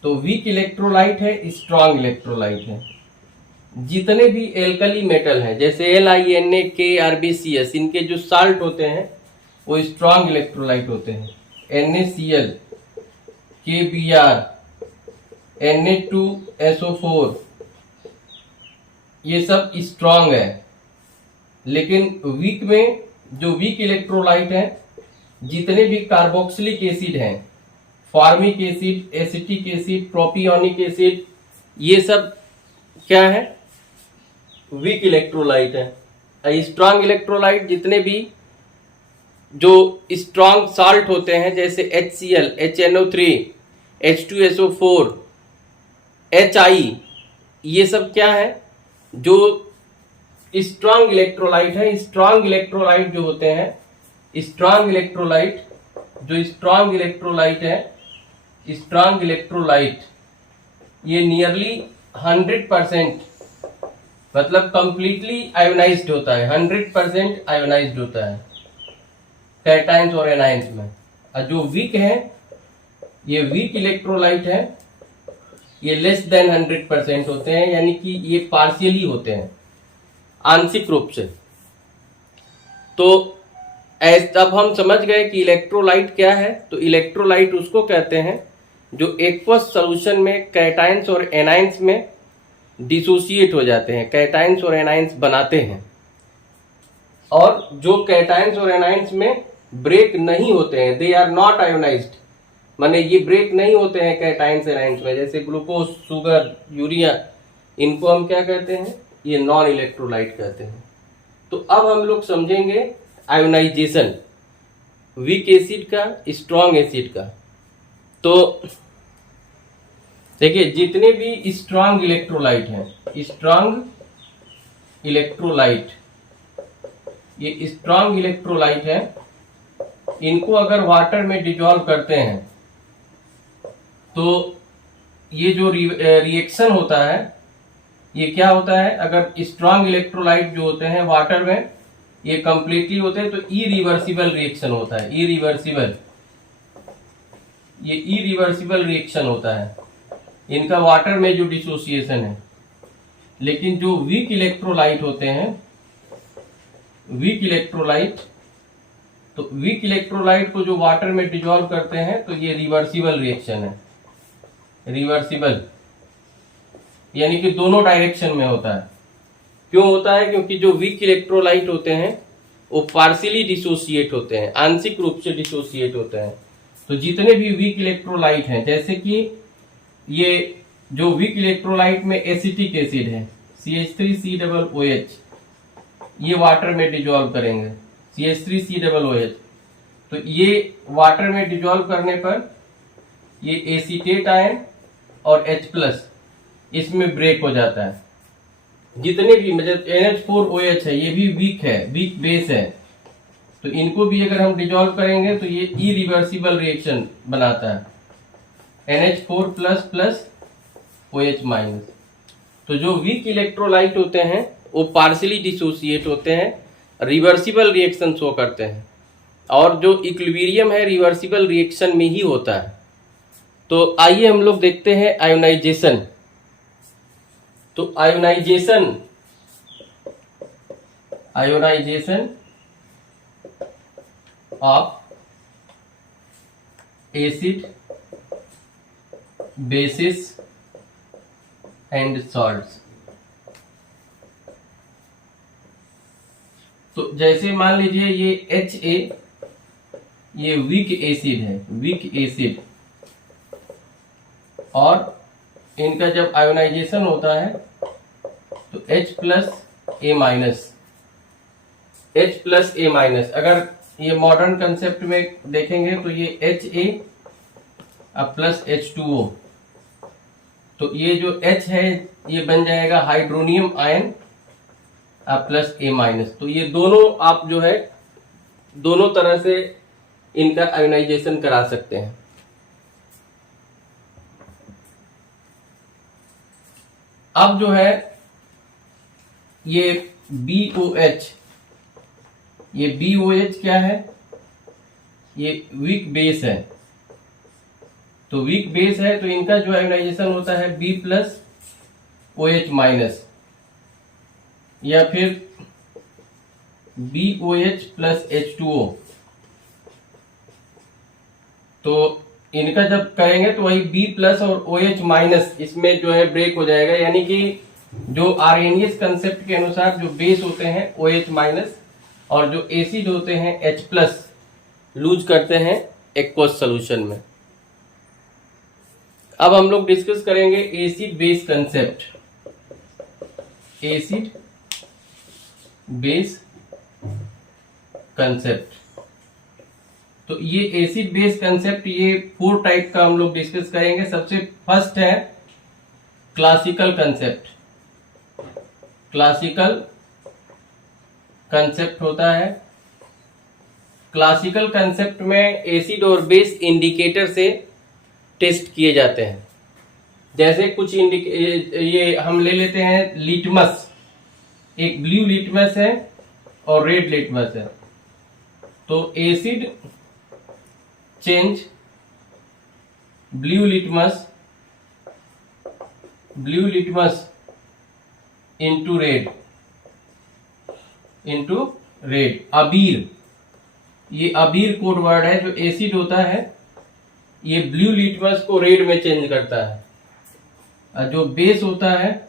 तो वीक इलेक्ट्रोलाइट है, स्ट्रॉन्ग इलेक्ट्रोलाइट है। जितने भी एल्कली मेटल हैं, जैसे LiNaKRbCs, इनके जो साल्ट होते हैं वो स्ट्रॉन्ग इलेक्ट्रोलाइट होते हैं। NaCl, KBr, Na2SO4, ये सब स्ट्रॉन्ग है। लेकिन वीक में जो वीक इलेक्ट्रोलाइट है, जितने भी कार्बोक्सिलिक एसिड हैं, formic acid, acetic acid, propionic acid, ये सब क्या है? वीक इलेक्ट्रोलाइट है। स्ट्रॉन्ग इलेक्ट्रोलाइट जितने भी जो स्ट्रॉन्ग साल्ट होते हैं, जैसे HCl, HNO3, H2SO4, HI, ये सब क्या है? जो स्ट्रॉन्ग इलेक्ट्रोलाइट है। स्ट्रॉन्ग इलेक्ट्रोलाइट जो होते हैं, स्ट्रॉन्ग इलेक्ट्रोलाइट ये नियरली 100%, मतलब कंप्लीटली आयोनाइज्ड होता है। 100% आयोनाइज्ड होता है कैटाइंस और एनाइंस में। और जो वीक है, ये वीक इलेक्ट्रोलाइट है, ये लेस देन 100% होते हैं, यानी कि ये पार्शियली होते हैं, आंशिक रूप से। तो अब हम समझ गए कि इलेक्ट्रोलाइट क्या है। तो इलेक्ट्रोलाइट उसको कहते हैं जो एक्वस सॉल्यूशन में कैटाइंस और एनाइंस में डिसोसिएट हो जाते हैं, कैटाइंस और एनाइंस बनाते हैं। और जो कैटाइंस और एनाइंस में ब्रेक नहीं होते हैं, दे आर नॉट आयोनाइज्ड, माने ये ब्रेक नहीं होते हैं कैटाइंस एनाइंस में, जैसे ग्लूकोज, शुगर, यूरिया, इनको हम क्या कहते हैं? ये नॉन इलेक्ट्रोलाइट कहते हैं। तो अब हम लोग समझेंगे आयोनाइजेशन वीक एसिड का, स्ट्रॉन्ग एसिड का। तो देखिए, जितने भी स्ट्रॉन्ग इलेक्ट्रोलाइट हैं, स्ट्रॉन्ग इलेक्ट्रोलाइट, ये स्ट्रॉन्ग इलेक्ट्रोलाइट है, इनको अगर वाटर में डिजॉल्व करते हैं तो ये जो रिएक्शन होता है ये क्या होता है, अगर स्ट्रॉन्ग इलेक्ट्रोलाइट जो होते हैं वाटर में ये कंप्लीटली होते हैं तो इरिवर्सिबल रिएक्शन होता है, इरिवर्सिबल, ये इरिवर्सिबल रिएक्शन होता है इनका वाटर में जो डिसोसिएशन है। लेकिन जो वीक इलेक्ट्रोलाइट होते हैं, वीक इलेक्ट्रोलाइट, तो वीक इलेक्ट्रोलाइट को जो वाटर में डिजॉल्व करते हैं तो ये रिवर्सिबल रिएक्शन है, रिवर्सिबल, यानी कि दोनों डायरेक्शन में होता है। क्यों होता है, क्योंकि जो वीक इलेक्ट्रोलाइट होते हैं वो पार्शियली डिसोसिएट होते हैं, आंशिक रूप से डिसोसिएट होते हैं। तो जितने भी वीक इलेक्ट्रोलाइट हैं, जैसे कि ये जो वीक इलेक्ट्रोलाइट में एसिटिक एसिड है CH3COOH, ये वाटर में डिजॉल्व करेंगे CH3COOH, तो ये वाटर में डिजॉल्व करने पर ये एसीटेट आयन और H+ इसमें ब्रेक हो जाता है। जितने भी मतलब NH4OH है ये भी वीक है, वीक बेस है, तो इनको भी अगर हम डिजॉल्व करेंगे तो ये इरिवर्सिबल रिएक्शन बनाता है NH4+ OH-। तो जो वीक इलेक्ट्रोलाइट होते हैं वो पार्शियली डिसोसिएट होते हैं, रिवर्सिबल रिएक्शन शो करते हैं, और जो इक्विलिब्रियम है रिवर्सिबल रिएक्शन में ही होता है। तो आइए हम लोग देखते हैं आयोनाइजेशन। तो ionization of acid, bases and salts. तो जैसे मान लीजिए ये Ha, ये वीक एसिड है, वीक एसिड, और इनका जब आयोनाइजेशन होता है तो H+A-, अगर ये मॉडर्न कंसेप्ट में देखेंगे तो ये Ha प्लस H2O, तो ये जो H है ये बन जाएगा हाइड्रोनियम आयन प्लस A-। तो ये दोनों आप जो है दोनों तरह से इनका आयोनाइजेशन करा सकते हैं। अब जो है ये BOH, ये BOH क्या है, ये वीक बेस है, तो वीक बेस है तो इनका जो आयोनाइजेशन होता है B+OH- या फिर BOH प्लस H2O। तो इनका जब करेंगे तो वही B+ और OH- इसमें जो है ब्रेक हो जाएगा, यानी कि जो आर्हेनियस कंसेप्ट के अनुसार जो बेस होते हैं OH- और जो एसिड होते हैं H+ लूज करते हैं एक्वस सॉल्यूशन में। अब हम लोग डिस्कस करेंगे acid base concept, acid base concept. तो ये एसिड बेस कंसेप्ट, ये 4 टाइप का हम लोग डिस्कस करेंगे। सबसे फर्स्ट है क्लासिकल कंसेप्ट। क्लासिकल कंसेप्ट होता है, क्लासिकल कंसेप्ट में एसिड और बेस इंडिकेटर से टेस्ट किए जाते हैं। जैसे कुछ ये हम ले लेते हैं लिटमस, एक ब्लू लिटमस है और रेड लिटमस है। तो acid change blue litmus into red, अबीर, ये अबीर कोड वर्ड है। जो एसिड होता है ये ब्लू लिटमस को रेड में चेंज करता है, और जो बेस होता है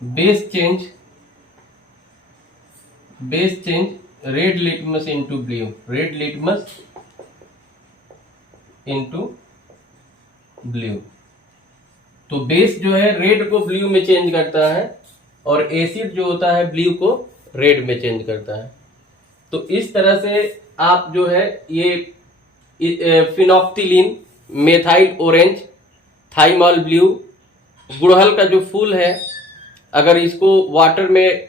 base change red litmus into blue, red litmus into blue. तो बेस जो है रेड को ब्लू में चेंज करता है और एसिड जो होता है ब्लू को रेड में चेंज करता है। तो इस तरह से आप जो है ये फिनोक्सिलिन, मेथाइल ऑरेंज, थाइमॉल ब्लू, गुड़हल का जो फूल है अगर इसको वाटर में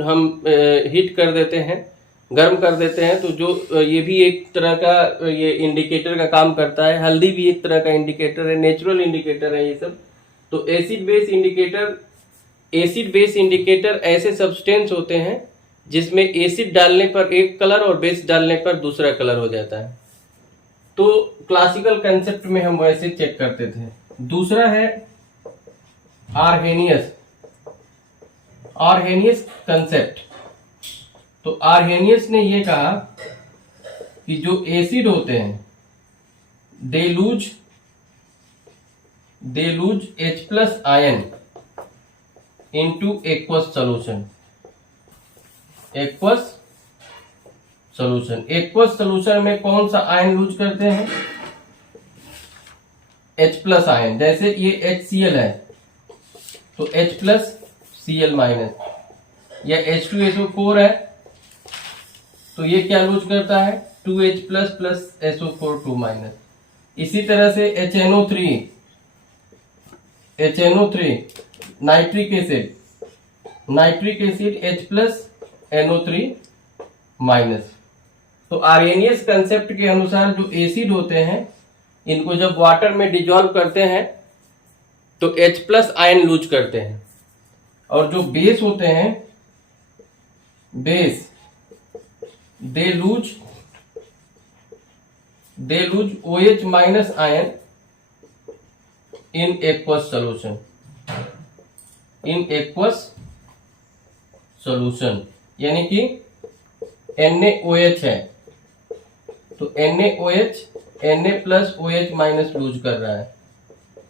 हम हीट कर देते हैं, गर्म कर देते हैं, तो जो ये भी एक तरह का ये इंडिकेटर का काम करता है। हल्दी भी एक तरह का इंडिकेटर है, नेचुरल इंडिकेटर है ये सब। तो एसिड बेस इंडिकेटर ऐसे सब्सटेंस होते हैं जिसमें एसिड डालने पर एक कलर और बेस डालने पर दूसरा कलर हो जाता है। तो क्लासिकल कंसेप्ट में हम वैसे चेक करते थे। दूसरा है आर्हेनियस कंसेप्ट। तो आर्हेनियस ने ये कहा कि जो एसिड होते हैं they loose H+ ion into aqueous solution. Aqueous solution में कौन सा आयन लूज करते हैं? H+ ion. जैसे ये HCl है तो H+Cl- या H2SO4 है तो ये क्या लूज करता है? 2H+ SO4 2-। इसी तरह से HNO3 नाइट्रिक एसिड H+NO3-। तो आर्हेनियस कंसेप्ट के अनुसार जो एसिड होते हैं इनको जब वाटर में डिजॉल्व करते हैं तो H+ आयन लूज करते हैं, और जो बेस होते हैं they lose OH- ion in aqueous solution. यानी कि NaOH है तो NaOH Na+OH- लूज कर रहा है,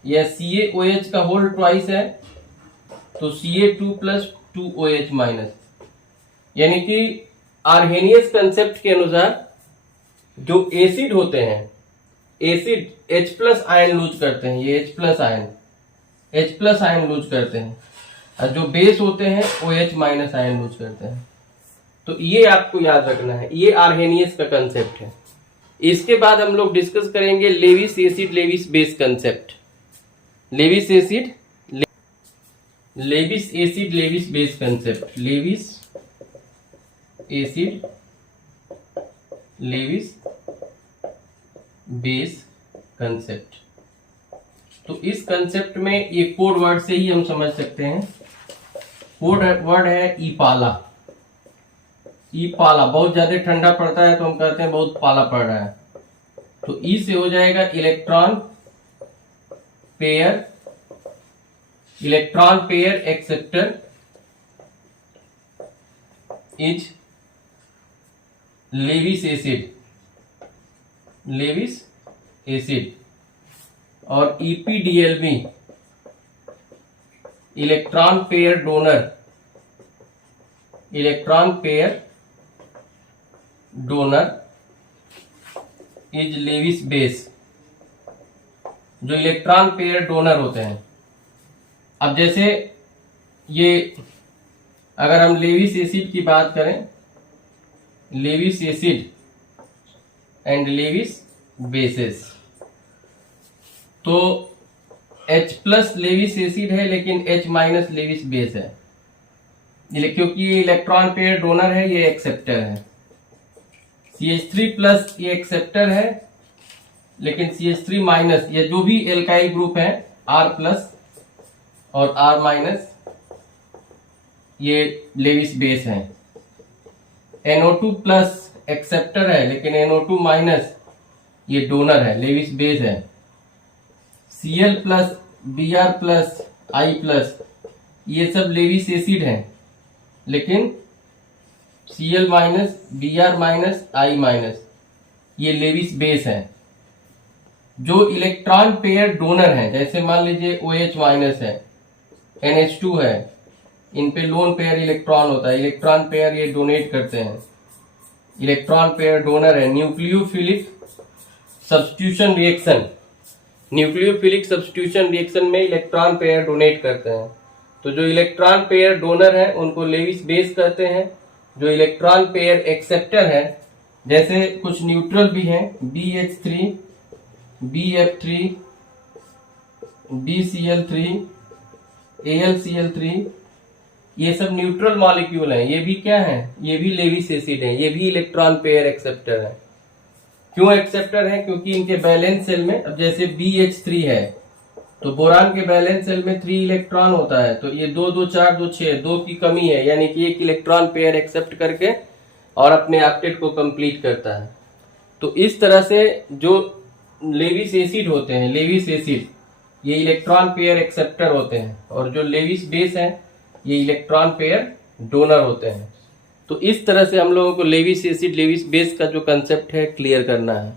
या CaOH का होल ट्वाइस है तो Ca2+2OH-। यानी कि आर्हेनियस कंसेप्ट के अनुसार जो एसिड होते हैं, एसिड H+ आयन लूज करते हैं, ये H+ आयन लूज करते हैं, और जो बेस होते हैं OH- आयन लूज करते हैं। तो ये आपको याद रखना है, ये आर्हेनियस का कंसेप्ट है। इसके बाद हम लोग डिस्कस करेंगे Lewis acid Lewis base concept. Lewis acid Lewis base concept. Lewis acid Lewis base concept. तो इस कंसेप्ट में ये कोड वर्ड से ही हम समझ सकते हैं। कोड वर्ड है ईपाला। बहुत ज्यादा ठंडा पड़ता है तो हम कहते हैं बहुत पाला पड़ रहा है, तो ई से हो जाएगा electron pair acceptor is Lewis acid. और EPDLB electron pair donor is Lewis base. जो इलेक्ट्रॉन पेयर डोनर होते हैं, अब जैसे ये अगर हम लेविस एसिड की बात करें, Lewis acid and Lewis bases, तो H+ लेविस एसिड है लेकिन H- लेविस बेस है, क्योंकि ये इलेक्ट्रॉन पेयर डोनर है, ये एक्सेप्टर है। CH3+ ये एक्सेप्टर है, लेकिन CH3- ये जो भी एल्काइल ग्रुप है R+ और R- ये लेविस बेस है। NO2+ एक्सेप्टर है, लेकिन NO2- ये डोनर है, लेविस बेस है। Cl+, Br+, I+, ये सब लेविस एसिड हैं, लेकिन Cl-, Br-, I- ये लेविस बेस है। जो इलेक्ट्रॉन पेयर डोनर है, जैसे मान लीजिए OH- है, NH2 है, इन पे लोन पेयर इलेक्ट्रॉन होता है, इलेक्ट्रॉन पेयर ये डोनेट करते हैं, इलेक्ट्रॉन पेयर डोनर है। न्यूक्लियोफिलिक सब्स्टिट्यूशन रिएक्शन में इलेक्ट्रॉन पेयर डोनेट करते हैं। तो जो इलेक्ट्रॉन पेयर डोनर है उनको लेविस बेस कहते हैं। जो इलेक्ट्रॉन पेयर एक्सेप्टर है, जैसे कुछ न्यूट्रल भी हैं, BH3, BF3, BCl3, AlCl3, ये सब न्यूट्रल मॉलिक्यूल हैं। ये भी क्या है, ये भी लेविस एसिड है, ये भी इलेक्ट्रॉन पेयर एक्सेप्टर है। क्यों एक्सेप्टर है, क्योंकि इनके वैलेंस सेल में, अब जैसे BH3 है तो बोरान के वैलेंस सेल में 3 इलेक्ट्रॉन होता है, तो ये 2 2 4 2 6, 2 की कमी है, यानी कि एक इलेक्ट्रॉन पेयर एक्सेप्ट करके और अपने ऑक्टेट को कंप्लीट करता है। तो इस तरह से जो लेविस एसिड होते हैं, लेविस एसिड ये इलेक्ट्रॉन पेयर एक्सेप्टर होते हैं, और जो लेविस बेस है ये इलेक्ट्रॉन पेयर डोनर होते हैं। तो इस तरह से हम लोगों को लेविस एसिड लेविस बेस का जो कंसेप्ट है क्लियर करना है।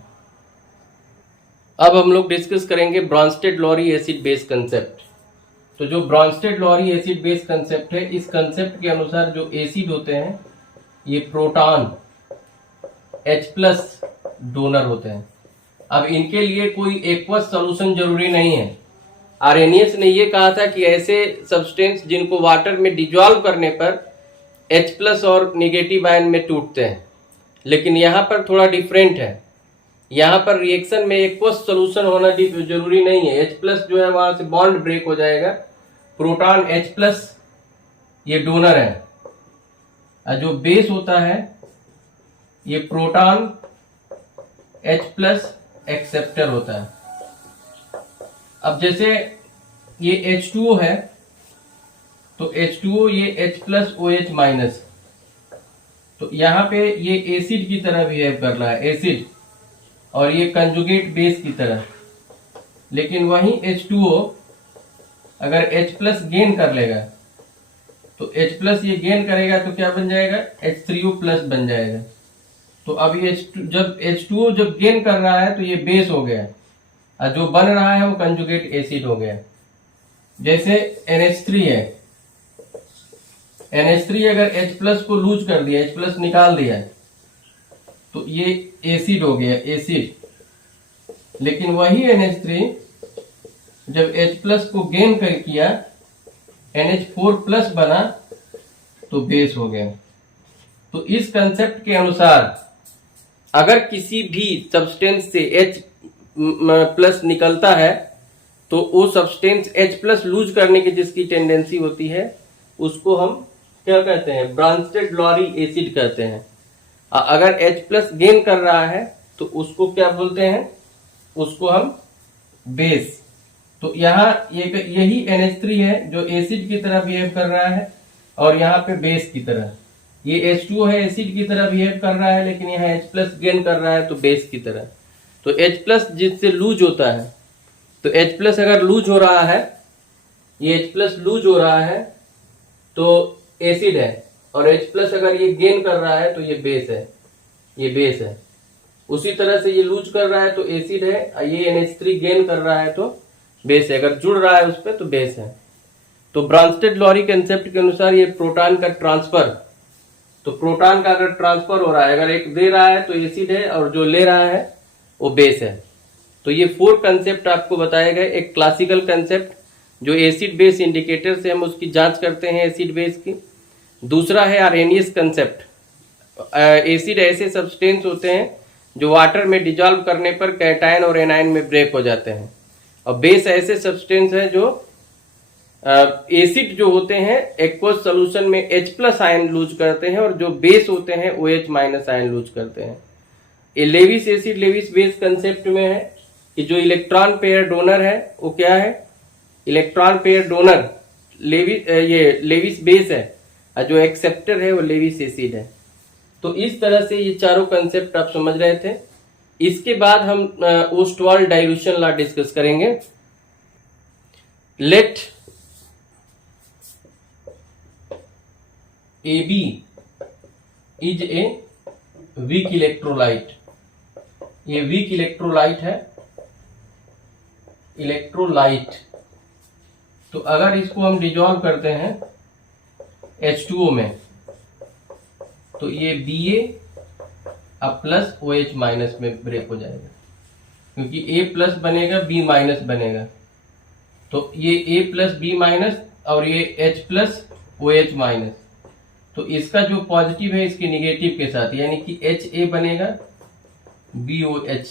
अब हम लोग डिस्कस करेंगे ब्रॉन्स्टेड-लॉरी एसिड बेस कंसेप्ट। तो जो ब्रॉन्स्टेड-लॉरी एसिड बेस कंसेप्ट है, इस कंसेप्ट के अनुसार जो एसिड होते हैं ये प्रोटॉन H+ डोनर होते हैं। अब इनके लिए कोई एक्वस सॉल्यूशन जरूरी नहीं है। आर्रेनियस ने ये कहा था कि ऐसे सब्सटेंस जिनको वाटर में डिजॉल्व करने पर H+ और नेगेटिव आयन में टूटते हैं, लेकिन यहाँ पर थोड़ा डिफरेंट है। यहाँ पर रिएक्शन में एक्वस सॉल्यूशन होना जरूरी नहीं है। H+ जो है वहां से बॉन्ड ब्रेक हो जाएगा। प्रोटॉन H+ ये डोनर है, और जो बेस होता है ये प्रोटॉन H+ एक्सेप्टर होता है। अब जैसे ये H2O है तो H2O ये H+ OH-, तो यहाँ पे ये एसिड की तरह बिहेव कर रहा है, एसिड, और ये कंजुगेट बेस की तरह। लेकिन वहीं H2O अगर H+ गेन कर लेगा तो H+ ये गेन करेगा तो क्या बन जाएगा, H3O+ बन जाएगा। तो अब ये जब H2O जब गेन कर रहा है तो ये बेस हो गया, और जो बन रहा है वो कंजुगेट एसिड हो गया। जैसे NH3 है, NH3 अगर H+ को लूज कर दिया, H+ निकाल दिया तो ये एसिड हो गया, एसिड। लेकिन वही NH3 जब H+ को गेन कर किया, NH4+ बना तो बेस हो गया। तो इस कंसेप्ट के अनुसार अगर किसी भी सब्सटेंस से H+ निकलता है तो वो सब्सटेंस H+ लूज करने की जिसकी टेंडेंसी होती है उसको हम क्या कहते हैं, ब्रॉन्स्टेड-लॉरी एसिड कहते हैं। अगर H+ गेन कर रहा है तो उसको क्या बोलते हैं, उसको हम बेस। तो यहाँ यही NH3 है जो एसिड की तरह बिहेव कर रहा है, और यहाँ पे बेस की तरह। ये H2O है, एसिड की तरह बिहेव कर रहा है, लेकिन यहाँ H+ गेन कर रहा है तो बेस की तरह। तो H+ जिससे लूज होता है, तो H+ अगर लूज हो रहा है, ये H+ लूज हो रहा है तो एसिड है, और H+ अगर ये गेन कर रहा है तो ये बेस है, ये बेस है। उसी तरह से ये लूज कर रहा है तो एसिड है, ये NH3 गेन कर रहा है तो बेस है, अगर जुड़ रहा है उस पर तो बेस है। तो ब्रॉन्स्टेड-लॉरी कंसेप्ट के अनुसार ये प्रोटॉन का ट्रांसफर, तो प्रोटॉन का अगर ट्रांसफर हो रहा है, अगर एक दे रहा है तो एसिड है, और जो ले रहा है वो बेस है। तो ये 4 कंसेप्ट आपको बताए गए। एक क्लासिकल कंसेप्ट जो एसिड बेस इंडिकेटर से हम उसकी जांच करते हैं एसिड बेस की। दूसरा है आर्रेनियस कंसेप्ट। एसिड ऐसे सब्सटेंस होते हैं जो वाटर में डिजॉल्व करने पर कैटायन और एनायन में ब्रेक हो जाते हैं, और बेस ऐसे सब्सटेंस है जो एसिड जो होते हैं एक्वस सॉल्यूशन में H+ आयन लूज करते हैं, और जो बेस होते हैं OH- आयन लूज करते हैं। ये Lewis acid Lewis base concept में है कि जो इलेक्ट्रॉन पेयर डोनर है वो क्या है, इलेक्ट्रॉन पेयर डोनर ये लेविस बेस है, और जो एक्सेप्टर है वो लेविस एसिड है। तो इस तरह से ये चारों कंसेप्ट आप समझ रहे थे। इसके बाद हम ओस्टवाल्ड डाइल्यूशन लॉ डिस्कस करेंगे। Let AB is a weak electrolyte. ये वीक इलेक्ट्रोलाइट है, इलेक्ट्रोलाइट। तो अगर इसको हम डिजॉल्व करते हैं H2O में तो ये Ba+ OH- में ब्रेक हो जाएगा, क्योंकि A+ बनेगा, B- बनेगा। तो ये A+ B- और ये H+ OH-। तो इसका जो पॉजिटिव है इसके निगेटिव के साथ, यानी कि Ha बनेगा BOH।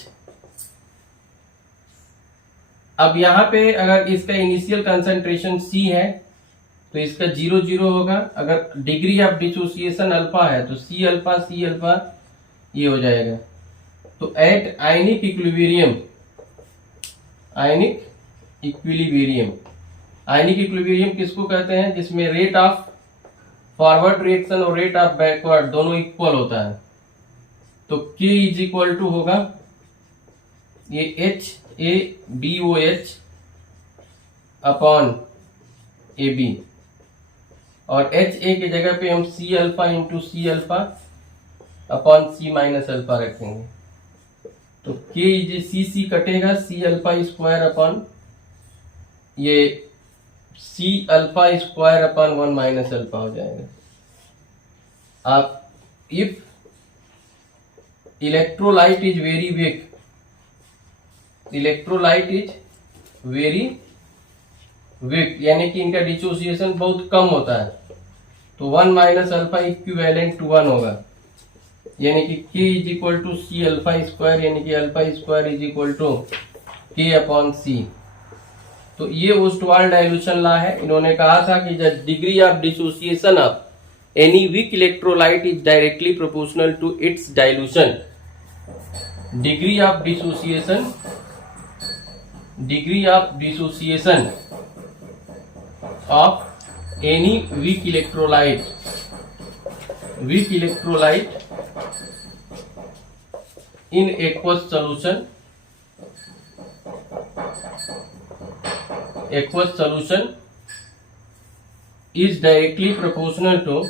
अब यहां पे अगर इसका इनिशियल कंसंट्रेशन C है तो इसका 0 0 होगा। अगर डिग्री ऑफ डिसोसिएशन अल्फा है तो सी अल्फा ये हो जाएगा। तो at ionic equilibrium, ionic equilibrium किसको कहते हैं? जिसमें रेट ऑफ फॉरवर्ड रिएक्शन और रेट ऑफ बैकवर्ड दोनों इक्वल होता है। तो K इज इक्वल टू होगा ये HaBOH अपॉन AB, और HA की जगह पे हम C alpha into C alpha upon C minus alpha रखेंगे। तो K इज C कटेगा, C अल्फा स्क्वायर अपॉन ये C alpha square upon 1 minus alpha हो जाएगा। अब if electrolyte is very weak, यानी कि इनका डिसोसिएशन बहुत कम होता है, तो 1 माइनस अल्फा इक्विवेलेंट टू 1 होगा, यानी कि K is equal to C alpha square, यानी कि alpha square is equal to K upon C। तो ये ओस्टवाल्ड डाइल्यूशन लॉ है। इन्होंने कहा था कि the degree of dissociation of any weak electrolyte is directly proportional to its dilution. Degree of dissociation of any weak electrolyte in aqueous solution is directly proportional to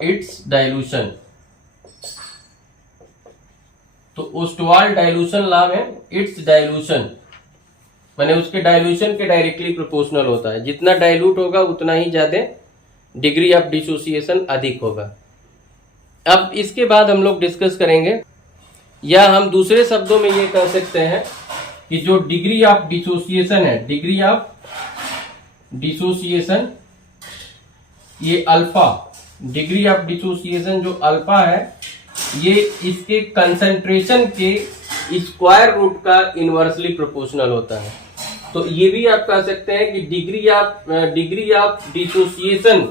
its dilution। तो Ostwald dilution law में it's dilution माने उसके dilution के directly proportional होता है। जितना dilute होगा उतना ही ज्यादा डिग्री ऑफ डिसोसिएशन अधिक होगा। अब इसके बाद हम लोग डिस्कस करेंगे, या हम दूसरे शब्दों में ये कह सकते हैं कि जो डिग्री ऑफ डिसोसिएशन है, डिग्री ऑफ डिसोसिएशन ये अल्फा, डिग्री ऑफ डिसोसिएशन जो अल्फा है ये इसके कंसंट्रेशन के स्क्वायर रूट का इनवर्सली प्रोपोर्शनल होता है। तो ये भी आप कह सकते हैं कि degree of dissociation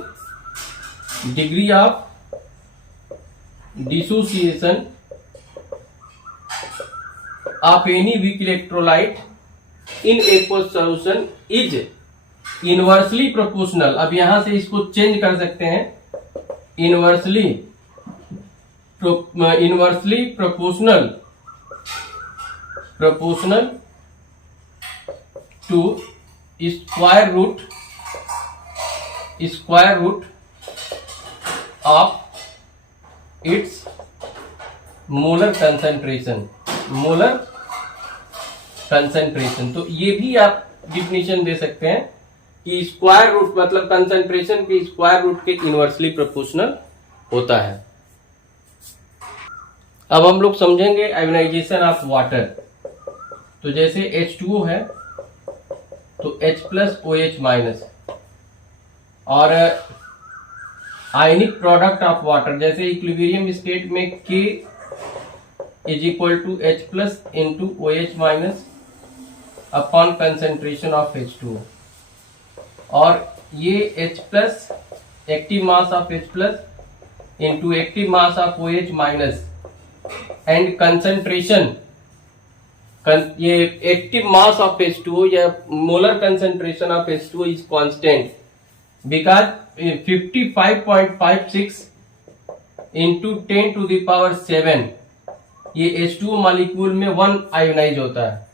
of any weak electrolyte in aqueous solution is inversely proportional. अब यहां से इसको चेंज कर सकते हैं, inversely proportional to square root of its molar concentration. तो ये भी आप डिफिनेशन दे सकते हैं कि स्क्वायर रूट मतलब कंसंट्रेशन के स्क्वायर रूट के इनवर्सली प्रोपोर्शनल होता है। अब हम लोग समझेंगे आयोनाइजेशन ऑफ वाटर। तो जैसे H2O है तो H प्लस OH माइनस, और आयनिक प्रोडक्ट ऑफ वाटर जैसे इक्विलिब्रियम स्टेट में K is equal to H plus into OH minus upon concentration of H2O, और ये H plus active mass of H plus into active mass of OH minus and concentration, ये active mass of H2O या molar concentration of H2O is constant because 55.56 into 10 to the power 7 ये H2O molecule में 1 ionise होता है।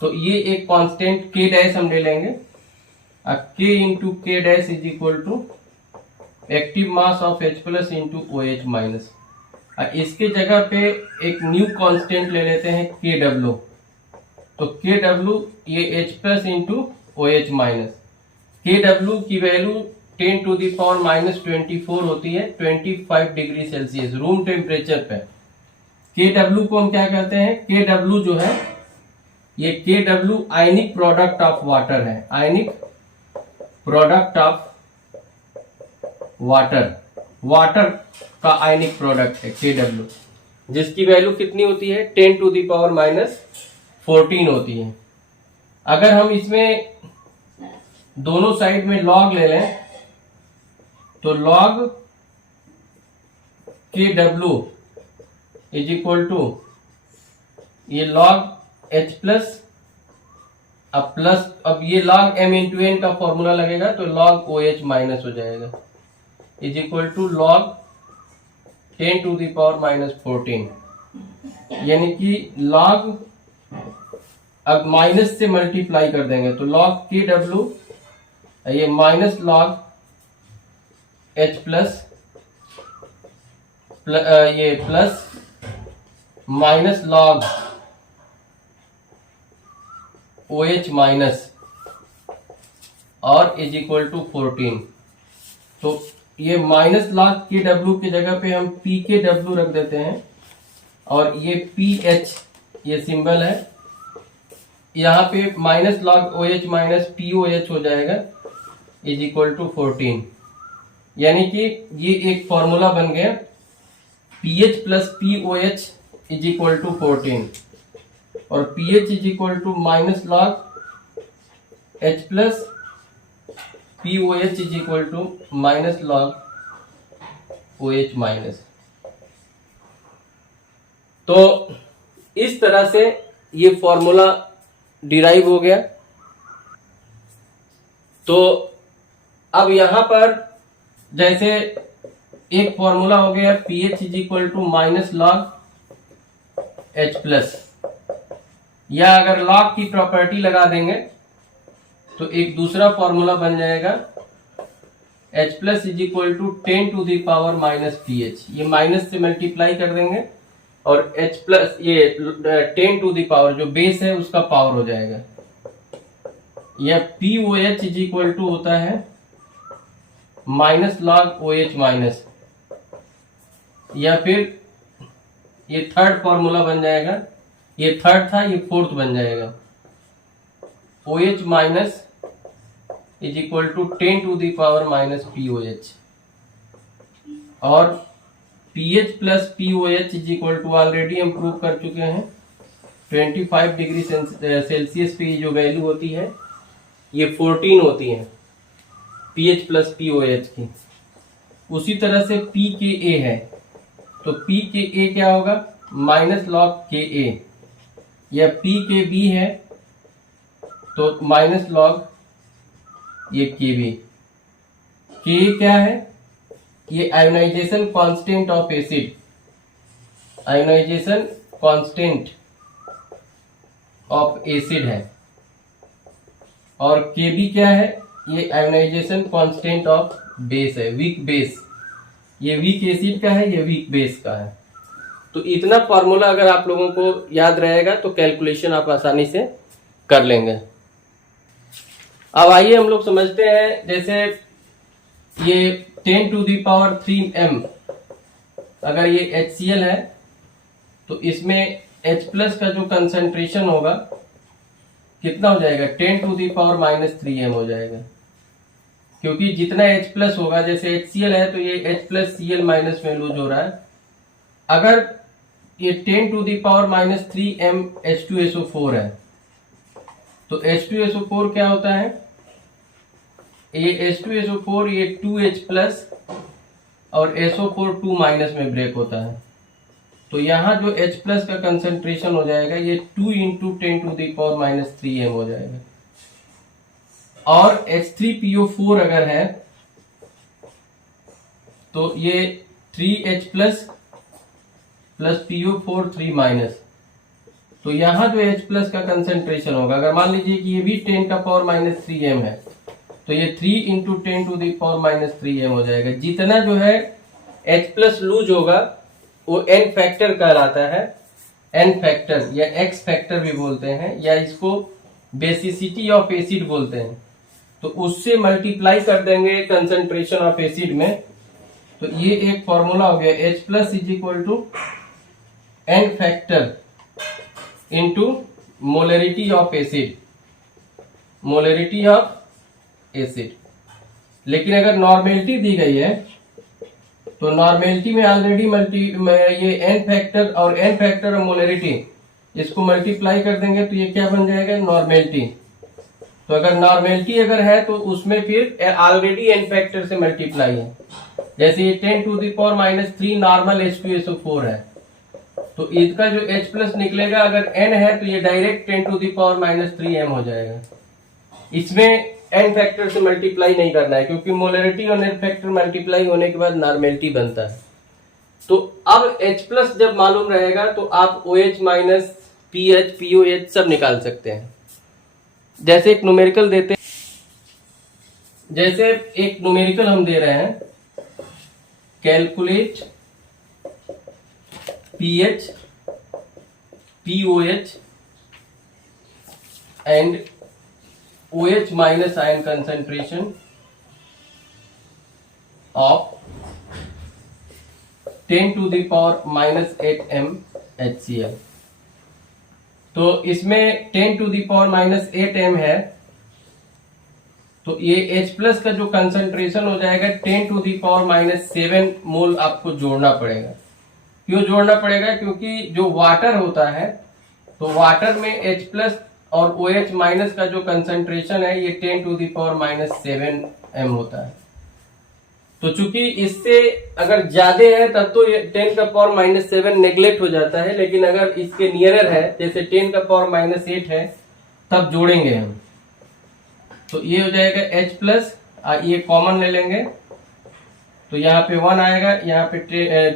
तो ये एक constant K dash हम ले लेंगे, K into K dash is equal to active mass of H plus into OH minus. इसके जगह पे एक न्यू कांस्टेंट ले लेते हैं KW। तो KW ये H plus into OH minus, KW की value 10 to the power minus 24 होती है 25 डिग्री सेल्सियस रूम टेम्परेचर पे। KW को हम क्या कहते हैं? KW जो है ये KW ionic product of water है, आयनिक प्रोडक्ट ऑफ वाटर का आयनिक प्रोडक्ट है KW। जिसकी वैल्यू कितनी होती है 10 टू द पावर माइनस 14 होती है। अगर हम इसमें दोनों साइड में लॉग ले लें तो log K W is equal to ये लॉग एच प्लस अब ये लॉग एम इंटू एन का फॉर्मूला लगेगा तो लॉग ओ एच माइनस हो जाएगा is equal to log 10 to the power minus 14, यानी कि लॉग अब माइनस से मल्टीप्लाई कर देंगे तो लॉग के डब्ल्यू ये माइनस लॉग एच प्लस ये plus minus log O H minus और इज इक्वल टू 14। तो ये माइनस लॉग के डब्ल्यू की जगह पे हम पी के डब्ल्यू रख देते हैं और ये पी एच ये सिंबल है, यहाँ पे minus log O H minus P O H हो जाएगा इज इक्वल टू 14, यानी कि ये एक फॉर्मूला बन गया P H plus P O H is equal to 14 और P H is equal to minus log H plus P O H is equal to minus log O H minus. तो इस तरह से ये फॉर्मूला डिराइव हो गया। तो अब यहां पर जैसे एक फॉर्मूला हो गया P H is equal to minus log H plus, या अगर लॉग की प्रॉपर्टी लगा देंगे तो एक दूसरा फॉर्मूला बन जाएगा H plus is equal to 10 to the power minus P H, ये माइनस से मल्टीप्लाई कर देंगे और एच प्लस ये 10 टू द पावर जो बेस है उसका पावर हो जाएगा, या P O H is equal to होता है minus log O H minus, या फिर ये थर्ड फॉर्मूला बन जाएगा, ये थर्ड था ये फोर्थ बन जाएगा O H minus is equal to 10 to the power minus P O H, और P H plus P O H is equal to already हम प्रूव कर चुके हैं 25 डिग्री सेल्सियस पे जो वैल्यू होती है ये 14 होती है P H plus P O H की। उसी तरह से पी के ए है तो पी के ए क्या होगा माइनस लॉग के ए, या पी के बी है तो माइनस लॉग ये के बी। के क्या है ये ionization constant of acid, ionization constant of acid है, और के बी क्या है ये आयोनाइजेशन कांस्टेंट ऑफ बेस है, वीक बेस, ये वीक एसिड का है ये वीक बेस का है। तो इतना फॉर्मूला अगर आप लोगों को याद रहेगा तो कैलकुलेशन आप आसानी से कर लेंगे। अब आइए हम लोग समझते हैं, जैसे ये 10 टू दी पावर 3m अगर ये HCl है तो इसमें H प्लस का जो कंसंट्रेशन होगा कितना हो जाएगा 10 to the power minus 3m हो जाएगा, क्योंकि जितना H प्लस होगा जैसे HCl है तो ये H प्लस Cl माइनस में लूज हो रहा है। अगर ये 10 to the power minus 3m H2SO4 है तो H2SO4 क्या होता है ये H2SO4 ये 2H प्लस और SO4 2 माइनस में ब्रेक होता है, तो यहाँ जो H प्लस का कंसंट्रेशन हो जाएगा ये 2 into 10 to the power minus 3m हो जाएगा। और H3PO4 अगर है तो ये 3H plus plus PO4 3 minus, तो यहाँ जो H प्लस का कंसंट्रेशन होगा अगर मान लीजिए कि ये भी 10 का पावर माइनस 3m है तो ये 3 into 10 to the power minus 3m हो जाएगा। जितना जो है H प्लस लूज होगा वो n फैक्टर कहलाता है, n फैक्टर या x फैक्टर भी बोलते हैं, या इसको बेसिसिटी ऑफ एसिड बोलते हैं। तो उससे मल्टीप्लाई कर देंगे कंसंट्रेशन ऑफ एसिड में, तो ये एक फॉर्मूला हो गया H plus is equal to n factor into molarity of acid, molarity of acid. लेकिन अगर नॉर्मेलिटी दी गई है तो नॉर्मेलिटी में ऑलरेडी ये एन फैक्टर और एन फैक्टर और मोलरिटी इसको मल्टीप्लाई कर देंगे तो ये क्या बन जाएगा, नॉर्मेलिटी। तो अगर नॉर्मेलिटी अगर है तो उसमें फिर ऑलरेडी एन फैक्टर से मल्टीप्लाई है। जैसे ये 10⁻³ नॉर्मल H2SO4 है, तो इसका जो H प्लस निकलेगा अगर n है तो ये डायरेक्ट 10⁻³ m हो जाएगा। इसमें n फैक्टर से मल्टीप्लाई नहीं करना है क्योंकि मोलरिटी और n फैक्टर मल्टीप्लाई होने के बाद नॉर्मेलिटी बनता है। तो अब H प्लस जब मालूम रहेगा तो आप OH माइनस PH POH सब निकाल सकते हैं। जैसे एक न्यूमेरिकल देते हैं, जैसे एक न्यूमेरिकल हम दे रहे हैं, calculate PH POH and OH minus ion concentration of 10⁻⁻8 m HCl। तो इसमें 10⁻⁻8 m है, तो ये H प्लस का जो कंसंट्रेशन हो जाएगा 10⁻⁻7 मोल आपको जोड़ना पड़ेगा। क्यों जोड़ना पड़ेगा, क्योंकि जो वाटर होता है तो वाटर में H प्लस और OH माइनस का जो कंसंट्रेशन है ये 10⁻⁻7 m होता है। तो चूंकि इससे अगर ज्यादा है तब तो ये 10⁻⁻7 नेग्लेक्ट हो जाता है, लेकिन अगर इसके नियरर है जैसे 10⁻⁻8 है तब जोड़ेंगे हम। तो ये हो जाएगा H प्लस, ये कॉमन ले लेंगे तो यहाँ पे 1 आएगा, यहाँ पे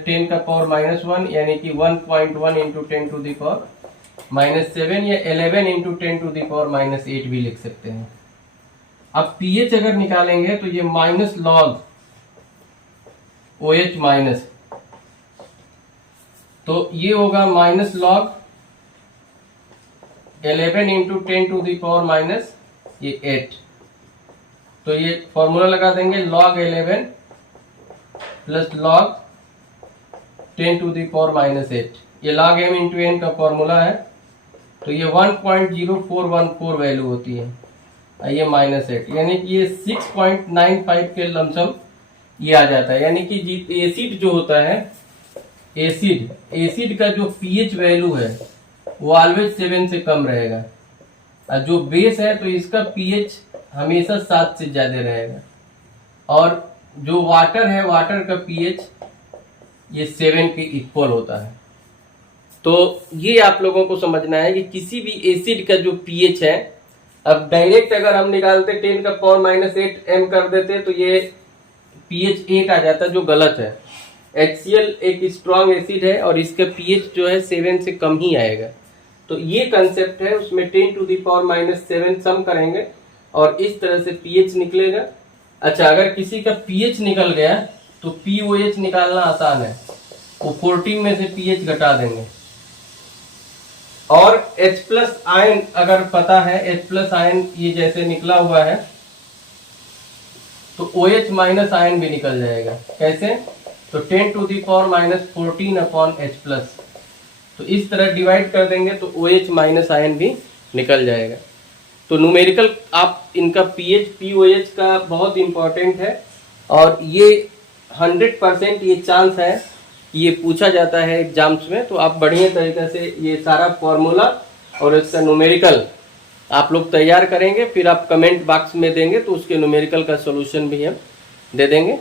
10⁻⁻1 यानी कि 1.1 इंटू 10⁻⁻7 या 11 इंटू 10⁻⁻8 भी लिख सकते हैं। अब pH अगर निकालेंगे तो ये माइनस लॉग OH माइनस, तो ये होगा माइनस लॉग 11 इंटू 10⁻⁻8। तो ये फॉर्मूला लगा देंगे log 11 प्लस log 10⁻⁸। ये log m इंटू n का फॉर्मूला है, तो ये 1.0414 वैल्यू होती है, ये -8 यानी कि ये 6.95 के लमसम ये आ जाता है। यानी कि एसिड जो होता है, एसिड का जो pH वैल्यू है वो ऑलवेज 7 से कम रहेगा, और जो बेस है तो इसका pH हमेशा 7 से ज्यादा रहेगा, और जो वाटर है वाटर का pH ये 7 के इक्वल होता है। तो ये आप लोगों को समझना है कि किसी भी एसिड का जो pH है, अब डायरेक्ट अगर हम निकालते 10⁻⁻8 m कर देते तो ये pH 8 आ जाता, जो गलत है। HCl एक स्ट्रॉन्ग एसिड है और इसका pH जो है 7 से कम ही आएगा। तो ये कंसेप्ट है, उसमें 10⁻⁻7 सम करेंगे और इस तरह से pH निकलेगा। अच्छा, अगर किसी का pH निकल गया तो POH निकालना आसान है, वो 14 में से pH घटा देंगे। और H प्लस आयन अगर पता है, H प्लस आयन ये जैसे निकला हुआ है तो OH माइनस आयन भी निकल जाएगा। कैसे, तो 10⁻⁻14 अपॉन H प्लस, तो इस तरह डिवाइड कर देंगे तो OH माइनस आयन भी निकल जाएगा। तो न्यूमेरिकल आप इनका pH POH का बहुत इंपॉर्टेंट है, और ये 100% ये चांस है कि ये पूछा जाता है एग्जाम्स में। तो आप बढ़िया तरीके से ये सारा फॉर्मूला और इसका न्यूमेरिकल आप लोग तैयार करेंगे, फिर आप कमेंट बॉक्स में देंगे तो उसके न्यूमेरिकल का सॉल्यूशन भी हम दे देंगे।